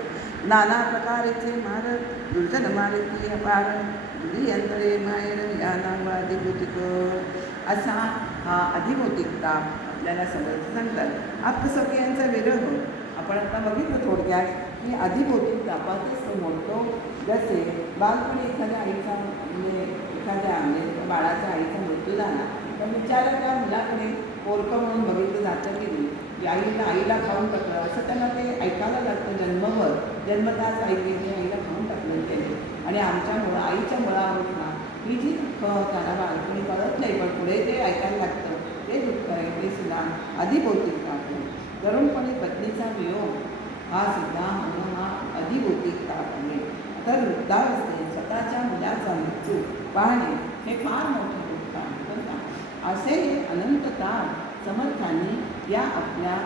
नाना प्रकारचे मार दुर्जन मारती अपार दुरी यंत्रे मायर या नाम आदिभौतिक. असा हा आदिभौतिक ताप आपल्याला सांगतात. आत्मसख्यांचा विरह आपण आता बघितलं थोडक्यात की आदिभौतिक तापातच तो मोडतो. जसे बालपणी एखाद्या आईचा म्हणजे बाळाच्या आईचा मृत्यू झाला तर बिचारा त्या मुलाकडे पोरकं म्हणून बघितलं जातं की नाही, की आईला खाऊन टाकलं असं त्यांना ते ऐकायला लागतं. जन्मताच आईला खाऊन टाकलं त्याने. आणि आईच्या मुळावर ना ही जी दुःख त्याला बालपणी कळत नाही पण पुढे ते ऐकायला लागतं, ते दुःख आहे ते सुद्धा आदिभौतिक ताप आहे. तरुणपणी पत्नीचा वियोग हा सुद्धा हा आदिभौतिक ताप आहे. तर वृद्धावस्थेत स्वतःच्या मुलाचा मृत्यू पाहणे हे फार मोठे दुःख आहे बरं का. असे अनंत ताप समर्थांनी या आपल्या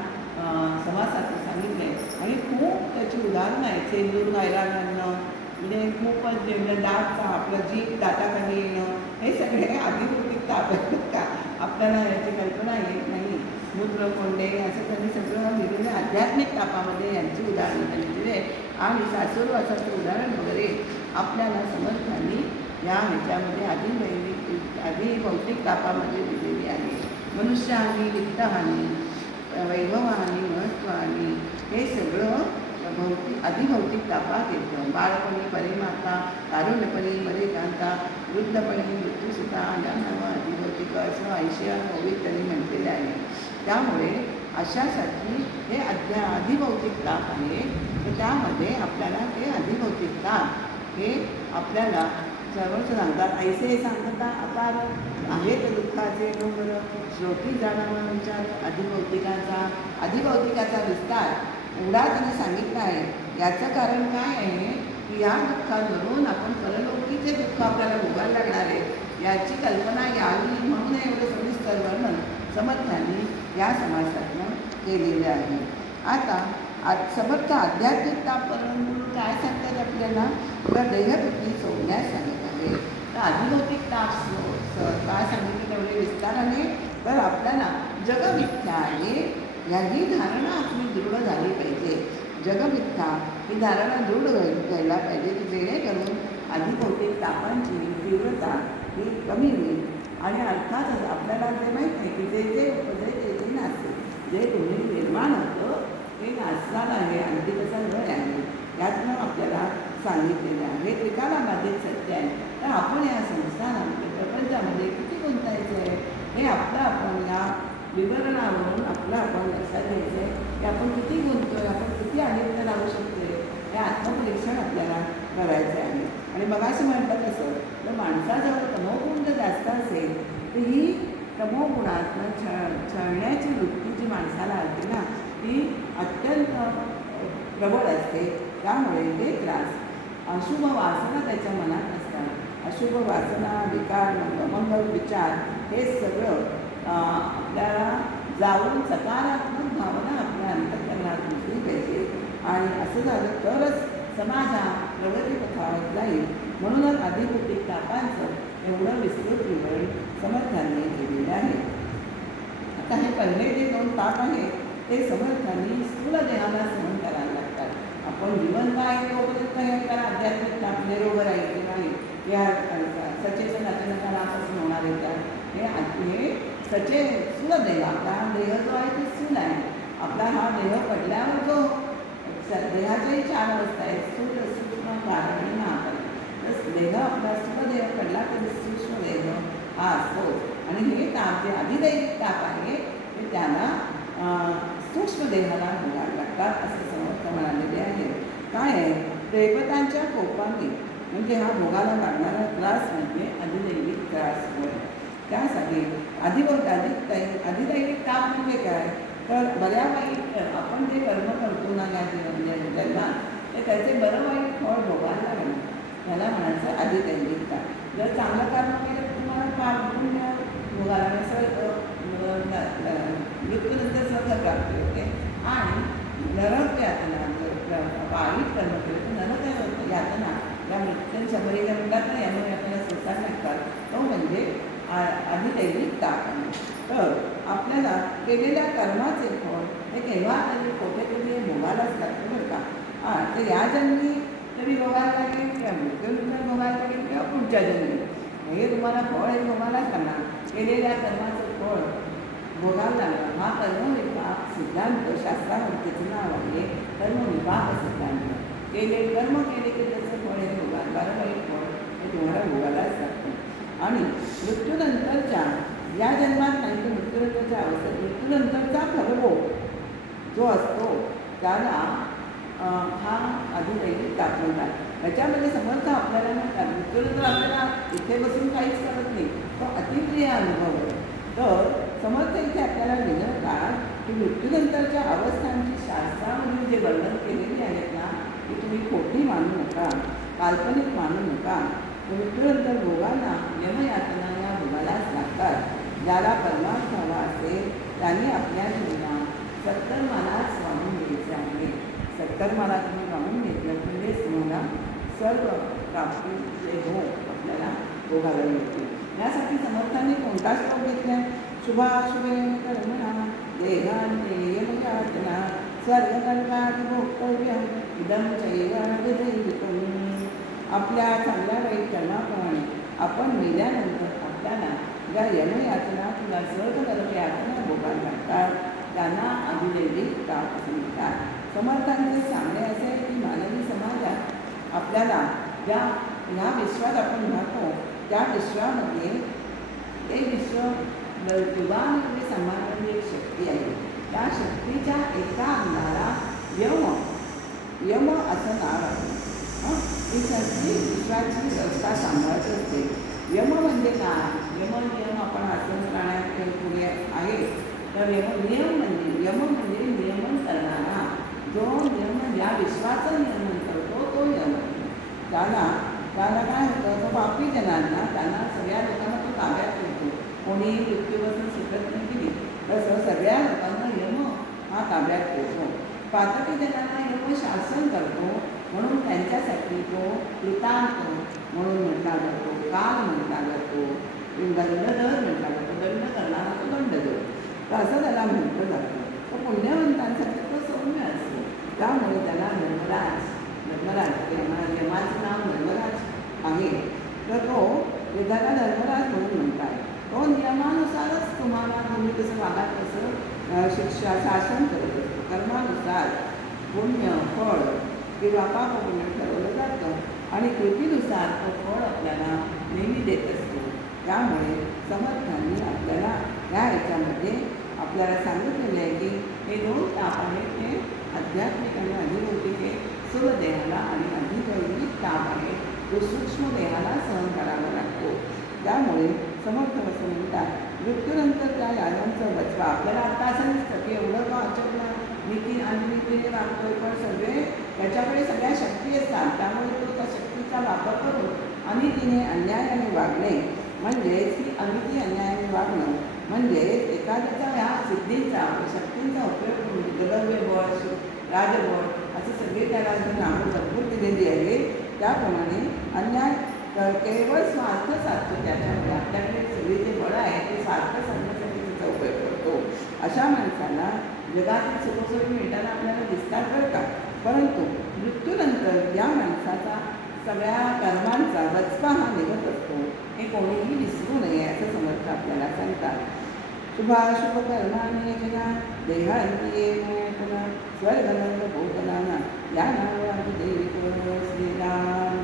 समासात सांगितले आणि खूप त्याची उदाहरणं आहेत. सेंदूर गायला घालणं म्हणजे खूपच जे दात आपलं जीभ दाताखाली येणं हे सगळे आदिभौतिक ताप आहेत का. आपल्याला याची कल्पना येत नाही. मूत्रकोंडे असं त्यांनी सगळं लिहिलेलं आध्यात्मिक तापामध्ये यांची उदाहरणं दिलेली आहे. आणि सासूरवासाचं उदाहरण वगैरे आपल्याला समर्थांनी या ह्याच्यामध्ये आदिभौतिक तापामध्ये दिलेली आहे. मनुष्यहानी, वित्तहानी, वैभवहानी, महत्त्वहानी हे सगळं अधिभौतिक तापात येतं. बाळपणी परिमाता, तारुण्यपणी मरेकांता, वृद्धपणी मृत्यूसुद्धा नाव अधिभौतिक असं 80 त्यांनी म्हटलेले आहे. त्यामुळे अशासाठी हे अधिभौतिक ताप आहे. तर त्यामध्ये आपल्याला ते अधिभौतिक ताप हे आपल्याला सर्वच सांगतात. ऐसे सांगता अपार आहेत दुःखाचे डोंगर, श्रोती जाणावा विचार अधिभौतिकाचा विस्तार एवढा त्याने सांगितला आहे. याचं कारण काय आहे की या दुःखांवरून आपण परलोकीचे दुःख आपल्याला भोगायला लागणार आहे याची कल्पना यावी म्हणून एवढं सविस्तर वर्णन समर्थांनी या समासातनं केलेलं आहे. आता समर्थ आध्यात्मिक तापावरून काय सांगतात आपल्याला, तर देहवृत्ती सोडण्यास सांगत आहे. तर अधिभौतिक ताप काय सांगितलं तेवढे विस्ताराने, तर आपल्याला जगमिथ्या आहे याही धारणा आपली दृढ झाली पाहिजे. जगमिथ्या ही धारणा दृढ व्हायला पाहिजे की जेणेकरून अधिभौतिक तापांची तीव्रता ही कमी होईल. आणि अर्थातच आपल्याला जे माहीत आहे की जे जे उपजे ते नाचते, जे तुम्ही निर्माण होतं ते नाचणार आहे आणि ते तसा न आहे यातनं आपल्याला सांगितलेलं आहे. त्रिकालाबाधित सत्य आहे. तर आपण या संस्थानामध्ये प्रपंचामध्ये किती गुंतायचं आहे हे आपलं आपण या विवरणावरून आपण लक्षात घ्यायचं आहे की आपण किती गुंततोय, आपण किती आनंद राहू शकतोय हे आत्मपरीक्षण आपल्याला करायचं आहे. आणि मगाशी म्हटलं तसं तर माणसाजवळ तमोगुण जर जास्त असेल तर ही तमोगुणातनं छळण्याची वृत्ती जी माणसाला असते ना ती अत्यंत प्रबळ असते. त्यामुळे हे त्रास अशुभ वासना त्याच्या मनात असतात. अशुभ वासना, विकार, अमंगल विचार हे सगळं आपल्याला जाऊन सकारात्मक भावना आपल्या अंतःकरणात घुसली पाहिजे. आणि असं झालं तरच समाज हा प्रगतीपथावर जाईल. म्हणूनच अधिभौतिक तापांचं एवढं विस्तृत विवरण समर्थांनी केलेलं आहे. आता हे पहिले जे 2 ताप आहेत ते समर्थांनी स्थूल देहाला सहन करायला लागतात. आपण जीवन काय तोपर्यंत हे करा, आध्यात्मिक ताप निरोग राहील की नाही या सचेतन अचानकापासून होणार आहे हे स्थूल देह, आपला हा देह जो आहे तो स्थूल आहे. आपला हा देह पडल्यावर जो देहाच्याही 4 अवस्था आहेत, स्थूल, सूक्ष्म, कारण आणि महाकारण. तर देह आपला स्थूल देह पडला तरी सूक्ष्म देह हा असतो. आणि हे ताप जे अधिदैविक ताप आहे ते त्याला सूक्ष्म देहाला भोगायला लागतात असं समर्थ म्हणालेले आहे. काय आहे, दैवतांच्या कोपाने म्हणजे हा भोगाला लागणारा त्रास म्हणजे अधिदैविक त्रास होय. त्यासाठी अधिदैविक ताप म्हणजे काय, तर बऱ्या वाईट आपण जे कर्म करतो ना या जन्मात ते त्याचे बरं वाईट फळ भोगायला लागणं त्याला म्हणायचं अधिदैविक ताप. जर चांगलं कर्म केलं तर तुम्हाला पुण्य भोगायला मृत्यूनंतर स्वर्गप्राप्ती होते. आणि नरक यातना जर वाईट कर्म केलं तर नरक यातना या मृत्यूंच्या बळीला म्हणतात ना यामुळे आपल्याला संसार लागतात. तो म्हणजे अधिदैविक ताप आहे. तर आपल्याला केलेल्या कर्माचे फळ हे केव्हा तरी कुठेतरी हे भोगायलाच लागतं बरं का. तर या जन्मी तरी भोगायला लागेल किंवा मृत्यूनंतर भोगायला लागेल किंवा पुढच्या जन्मी हे तुम्हाला फळ हे भोगायलाच लागणार. केलेल्या कर्माचं फळ भोगायला लागणार. हा कर्मविपाक सिद्धांत शास्त्रावरतीचं नाव आहे कर्मविपाक सिद्धांत. कर्म केले की त्याचं फळ हे भोगायला बरं वाईट फळ हे तुम्हाला भोगायलाच लागतं. आणि मृत्यूनंतरच्या या जन्मात नाही तर मृत्यूनंतरच्या अवस्थेत मृत्यूनंतरचा फलभोग जो असतो त्याला हा अधिदैविक ताप म्हणतात. त्याच्यामध्ये समर्थ आपल्याला म्हणतात मृत्यूनंतर आपल्याला इथे बसून काहीच करत नाही, तो अतिप्रिय अनुभव आहे. तर समर्थ इथे आपल्याला विनवतात की मृत्यूनंतरच्या अवस्थांची शास्त्रामध्ये जे वर्णन केलेली आहेत ना की तुम्ही खोटी मानू नका, काल्पनिक मानू नका. मृत्यूनंतर भोगांना यमयातना या भोगालाच लागतात. ज्याला परमार्थ हवा असेल त्यांनी आपल्या जीवनात सत्कर्मालाच वाहून घ्यायचे आहे. सत्कर्माला तुम्ही वाहून घेतलं म्हणजेच तुम्हाला सर्व प्राप्तीचे भोग आपल्याला भोगायला मिळतील. यासाठी समर्थांनी कोणता श्लोक घेतला आहे, शुभाशुभे कर्मणा देहांते यमयातना सर्वकर्मादि भोक्तव्यम इदं चैवाधिदैविकम्. आपल्या चांगल्या वाईट कर्माप्रमाणे आपण मेल्यानंतर आपल्याला ज्या यमयातना किंवा स्वर्ग नरक यातना भोगायला लागतात त्यांना अभिदैविक ताप म्हणतात. समर्थांचे सांगणे असे आहे की मानवी समाजात आपल्याला ह्या विश्वात आपण राहतो त्या विश्वामध्ये ते विश्व दिवाणमध्ये सांभाळणारी एक शक्ती आहे. त्या शक्तीच्या एका अंगाला यम असं नाव आहे. ही सगळी विश्वाची व्यवस्था सांभाळत असते. यम म्हणजे काय? नियम आपण आसन प्राणायाम पुढे आहे. तर नियम म्हणजे नियमन करणारा, जो नियमन या विश्वाचं नियमन करतो तो यम. त्याला काय होतं, तो पापी जनांना त्यांना सगळ्या लोकांना तो ताब्यात ठेवतो. कोणी मृत्यूपासून सुटत नाही केली तसं सगळ्या लोकांना यम हा ताब्यात ठेवतो. पातकी जनांना यम शासन करतो म्हणून त्यांच्यासाठी तो कृतांत म्हणून म्हटला जातो, काल म्हटला जातो, दंडधर म्हटला जातो. दंड करणारा तो दंडधर, तर असं त्याला म्हटलं जातं. तो पुण्यवंतांसाठी तो सौम्य असतो. त्यामुळे त्याला धर्मराज यमाचं नाव धर्मराज आहे. तर तो त्याला धर्मराज म्हणून म्हणतात. तो नियमानुसारच तुम्हाला तुम्ही कसं वागाल तसं शिक्षा शासन करत असतो. कर्मानुसार पुण्य फळ किंवा पाप पुण्य ठरवलं जातं आणि कृतीनुसार तो फळ आपल्याला नेहमी देत असतो. त्यामुळे समर्थांनी आपल्याला ह्याच्यामध्ये आपल्याला सांगितलेले आहे की हे 2 ताप आहेत, हे आध्यात्मिक आणि अधिभौतिक स्थूल देहाला आणि अधिदैविक ताप आहे, तो सूक्ष्म देहाला सहन करावा लागतो. त्यामुळे समर्थ असं म्हणतात, मृत्यूनंतर त्या यानांचं बचवा. आपल्याला आता असं नसतं की एवढं का अचकला नीती आणि नीतीने वागतोय, पण सगळे त्याच्याकडे सगळ्या शक्ती असतात. त्यामुळे तो त्या शक्तीचा वापर करून अनितीने अन्यायाने वागणे म्हणजेच की अनिती अन्यायाने वागणं म्हणजे एखाद्याचा ह्या सिद्धींचा शक्तींचा उपयोग करून द्रव्यबळ राजबळ असं सगळे त्याला नावं भरपूर दिलेली आहे. त्याप्रमाणे अन्याय तर केवळ स्वार्थ साधतो. त्याच्यामुळे आपल्याकडे सगळे जे बळ आहे ते स्वार्थ साधण्यासाठी त्याचा उपयोग करतो. अशा माणसाला जगातील सुखसोयी मिळताना आपल्याला दिसतात बरं का, परंतु मृत्यूनंतर या माणसाचा सगळ्या कर्मांचा वचपा हा निघत असतो. हे कोणीही विसरू नये असं समर्थ आपल्याला सांगतात. शुभाशुभ कर्माने केला देहांती पुन्हा स्वर्गनंद भोगनाना या नावात देवी श्रीराम.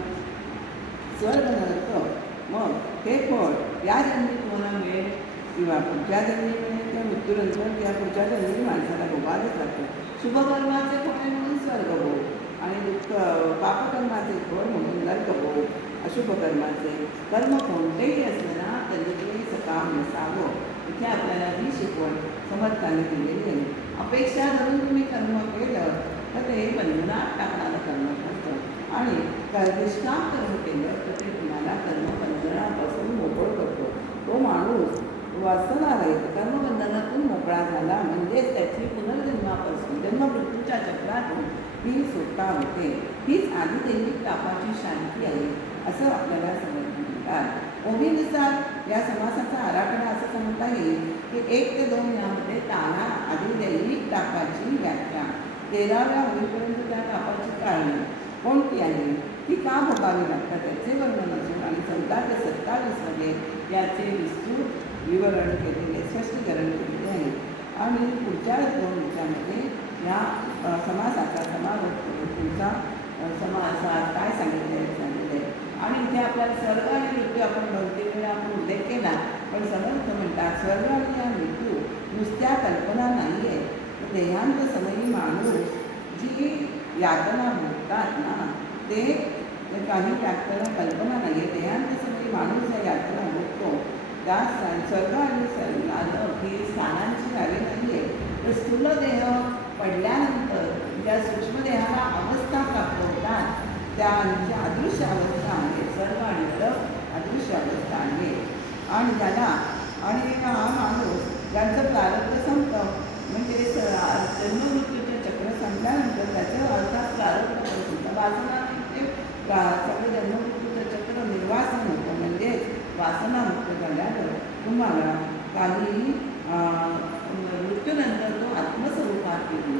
स्वर्गनरक मग हे फळ या जन्मी तुम्हाला मिळेल किंवा पुढच्या जन्मी मिळेल किंवा मृत्यूनंतर या पुढच्या जन्मी माणसाला भोगावंच लागतं. शुभकर्माचे फळ म्हणून स्वर्गभोग आणि पापकर्माचे फळ म्हणून नरकभोग. अशुभ कर्माचे कर्म कोणतेही असलं ना तरी ते सकाम नसावं. इथे आपल्याला ही शिकवण समर्थाने दिलेली आहे. अपेक्षा धरून तुम्ही कर्म केलं तर ते बंधनात टाकणारं कर्म करतं आणि निष्काम कर्म केलं तर ते तुम्हाला कर्मबंधनापासून मोकळं करतो. तो माणूस वासनारहित कर्मबंधनातून मोकळा झाला म्हणजेच त्याची पुनर्जन्मापासून जन्ममृत्यूच्या चक्रातून ही सुटका होते. हीच आदिदैविक तापाची शांती आहे असं आपल्याला समजून म्हणतात. ओवीनुसार या समासाचा आराखडा असं समजता येईल की 1 ते 2 यामध्ये ताना आदिदैविक तापाची व्याख्या, 13व्या होईपर्यंत त्या तापाची कारणे कोणती आहे, ती का भोगावी लागतात त्याचे वर्णन असून आणि 14 ते 27मध्ये याचे विस्तृत विवरण केलेले स्पष्टीकरण केलेले आहे. आणि पुढच्या 2 याच्यामध्ये या समासाचा समारोप करून पुढचा समासात काय सांगितले आहे. आणि इथे आपल्याला स्वर्ग आणि मृत्यू आपण बहुतेक वेळा आपण उल्लेख केला, पण समर्थ म्हणतात स्वर्ग आणि या मृत्यू नुसत्या कल्पना नाही आहे. देहांत समयी माणूस जी यातना भोगतात ना ते काही त्याला कल्पना नाही आहे. देहांत समयी माणूस या यातना भोगतो त्या स्वर्ग आणि आलं ही स्थानांची नावे नाही आहे. तर स्थूल देह पडल्यानंतर ज्या सूक्ष्मदेहाला अवस्था प्राप्त होतात त्यांची अदृश्य अवस्था आहे. स्वर्ग आणि नरक अदृश्य अवस्था आहे. आणि त्याला आणि हा माणूस ज्यांचं प्रारब्ध संपतं म्हणजे जन्ममृत्यूचे चक्र संपल्यानंतर त्याचं अर्थात प्रारब्ध संपतं. वासना म्हणजे सगळं जन्ममृत्यूचं चक्र निर्वासन होतं. म्हणजेच वासनामुक्त झाल्यावर तुम्हाला काही मृत्यूनंतर तो आत्मस्वरूपात येतो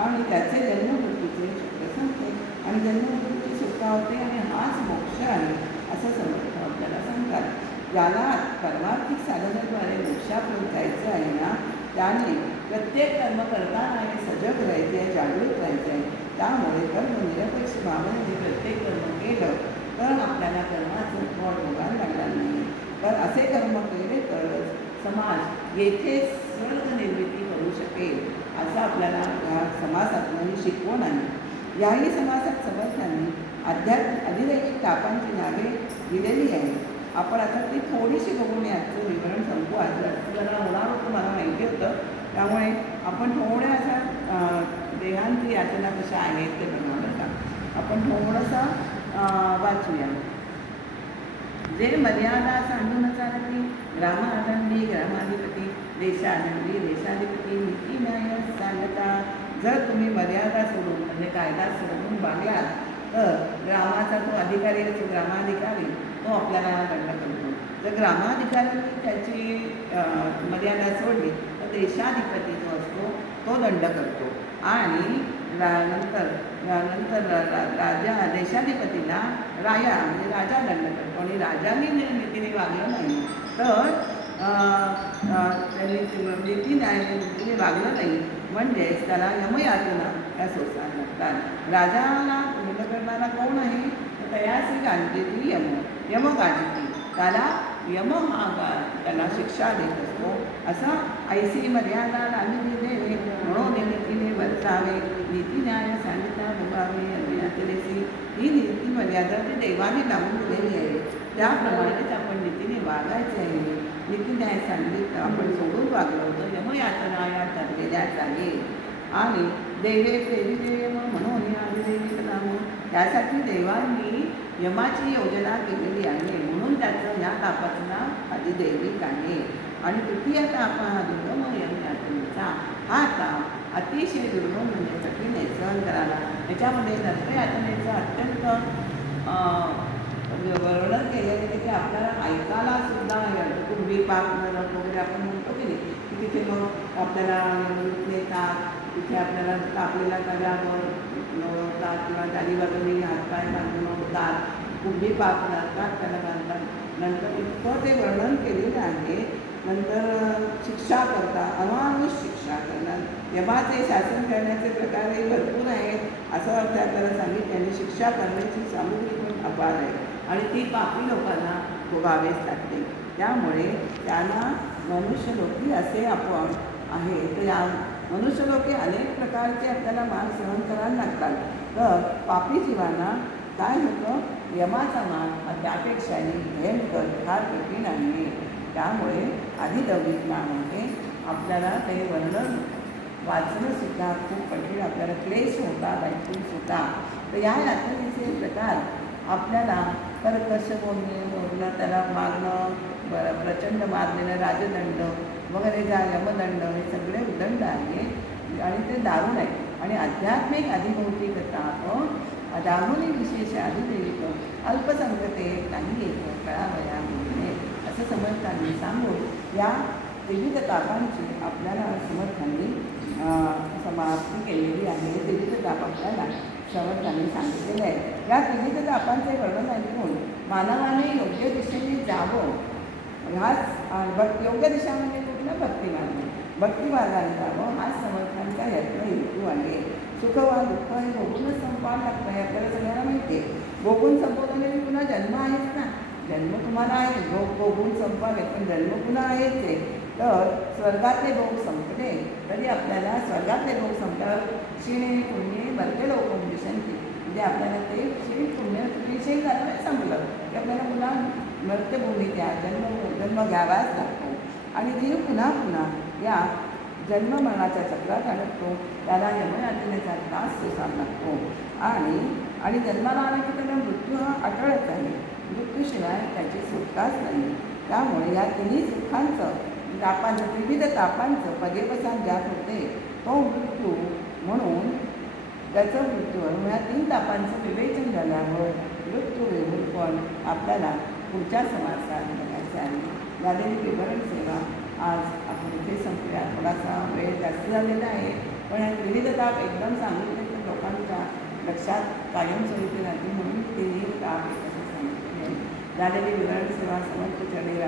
आणि त्याचे जन्ममृत्यूचे चक्र संपते आणि जन्ममृत्यूची सुटका होते आणि हाच मोक्ष आहे असं समर्थ आपल्याला सांगतात. ज्याला परमार्थिक साधनाद्वारे मोक्षापर्यंत जायचं आहे ना, त्याने प्रत्येक कर्म करताना हे सजग राहायचे आहे, जागृत राहायचं आहे. त्यामुळे कर्मनिरपेक्ष भावनेने प्रत्येक कर्म केलं तर आपल्याला कर्माचं फळ भोगायला लागणार नाही. तर असे कर्म केले तरच समाज येथे स्वर्ग निर्मिती करू शकेल, असं आपल्याला या समासातून शिकवण आहे. याही समासात समर्थांनी अधिदैविक तापांची नावे दिलेली आहे. आपण आता ती थोडीशी बघून याचं विवरण संपू. आज जरा होणार होतं, मला माहिती होतं, त्यामुळे आपण थोड्याशा देहांची यातना कशा आहेत ते बघणार का आपण थोडंसं वाचूया. जे मर्यादा सांडून चालती ग्रामादंडी ग्रामाधिपती, देशादंडी देशाधिपती, नीती न्याय सांगता. जर तुम्ही मर्यादा सोडून म्हणजे कायदा सोडून वागलात तर ग्रामाचा तो अधिकारी असतो, ग्रामाधिकारी, तो आपल्याला दंड करतो. जर ग्रामाधिकाऱ्यांनी त्याची मर्यादा सोडली तर देशाधिपती जो असतो तो दंड करतो. आणि नंतर राजा देशाधिपतीला राजा म्हणजे राजा दंड करतो. आणि राजाने नीतीने वागलं नाही तर त्यांनी नीती नीतीने वागलं नाही म्हणजेच त्याला यमयातना या सोसायला लागतात. राजाला दंड करणारा कोण आहे? तयासी गांधीची यम गांधी, त्याला यम हा त्याला शिक्षा देत असतो. असा ऐसी मर्यादा लागली देवे म्हणून नीतीने वर्तावे, नीती न्याय सांगितला भोगावे यमयातनेसी. ही नीती मर्यादा ती देवाने लावून दिलेली आहे, त्याप्रमाणेच आपण नीतीने वागायचे आहे. नीती न्याय सांगितलं आपण सोडून वागलं होतं यमयातना या ठरलेल्याच आहे. आणि देवे प्रेरिते यम म्हणून अधिदैविक नाम, त्यासाठी देवांनी यमाची योजना केलेली आहे म्हणून त्याचं या तापाचं नाव अधिदैविक आहे. आणि तृतीय ताप हा दुर्गम यमयातनेचा. हा ताप अतिशय दुर्गम म्हणजे कठीण आहे सहन करायला. त्याच्यामध्ये नरकयातनेचं अत्यंत वर्णन केलेलं आहे की आपल्याला ऐकायला सुद्धा कुंभी पाक नरक वगैरे आपण म्हणतो की नाही, की तिथे मग आपल्याला नेतात, तिथे आपल्याला तापलेल्या तव्यावर लोळवतात किंवा चारी बाजूनी हातपाय बांधून होतात, कुंभी पाक नरकात त्याला घालतात. नंतर इतकं ते वर्णन केलेलं आहे. नंतर शिक्षा करतात, अमानुष शिक्षा करणार, यमाचे शासन करण्याचे प्रकारही भरपूर आहेत असं अर्थ आपल्याला सांगितले. आणि शिक्षा करण्याची सामुग्री पण अपार आहे आणि ती पापी लोकांना भोगावेच लागते. त्यामुळे त्यांना मनुष्यलोकी असे आपण आहे. तर या मनुष्यलोकी अनेक प्रकारचे आपल्याला मान सहन करायला लागतात. तर पापी जीवांना काय होतं? यमाचा मान हा त्यापेक्षाही भयंकर फार कठीण आहे. त्यामुळे अधिदैविक नामामध्ये आपल्याला काही वर्णन वाचणंसुद्धा खूप कठीण, आपल्याला क्लेश होतात, ऐकून सुद्धा. तर या यातनेचे प्रकार आपल्याला कर्कश बोलणं, त्याला मारणं, प्रचंड मारलेलं राजदंड वगैरे, जा यमदंड, हे सगळे उदंड आहेत आणि ते दारुण आहे. आणि आध्यात्मिक अधिभौतिक ताप दारुणी विशेष अधिदैविक अल्पसंख्यते काही येतं कळावया बोलणे, असं समर्थांनी सांगून या विविध तापांची आपल्याला समर्थांनी समाप्ती केलेली आहे. विविध ताप आपल्याला समर्थांनी सांगितलेले आहे. या विविध तापांचे वर्णन ऐकून मानवाने योग्य दिशेने जावं, ह्याच योग्य दिशा म्हणजे कुठलं? भक्तिमार्ग, भक्तिमार्गाने जावं हाच समर्थांचा यत्न हेतू आहे. सुख वा दुःख हे भोगूनच संपावं लागतं हे आपल्याला सगळ्यांना माहिती आहे. भोगून संपवताना पुन्हा जन्म आहेच ना, जन्म तुम्हाला आहे, भोगून संपावे, पण जन्म पुन्हा आहेच आहे. तर स्वर्गातले भोग संपले तरी आपल्याला स्वर्गातले भोग संपल्यावर क्षीणे पुण्ये मर्त्य लोकं दिशंती, म्हणजे आपल्याला ते क्षीण पुण्य विषयी झालं संपलं की आपल्याला पुन्हा मर्त्यभूमी त्या जन्म घ्यावाच लागतो. आणि जीव पुन्हा पुन्हा या जन्ममरणाच्या चक्रात अडकतो, त्याला यमयातनेचा त्रास सोसावा लागतो. आणि जन्माला आला की त्याला मृत्यू हा अटळच आहे, मृत्यूशिवाय त्याची सुटकाच नाही. त्यामुळे या तिन्ही सुखांचं तापांचं विविध तापांचं पर्यवसान ज्यात होते तो मृत्यू म्हणून त्याचं मृत्यूवर या 3 तापांचं विवेचन झाल्यावर मृत्यू वेळून पण आपल्याला पुढच्या समासात बघायचं आहे. झालेली विवरण सेवा आज आपण इथे संपूया. थोडासा वेळ जास्त झालेला आहे, पण विविध ताप एकदम सांगितले तर लोकांच्या लक्षात कायमस्वरूपी राहतील म्हणून 3 ताप असं सांगितले. झालेली विवरण सेवा समर्थ चढे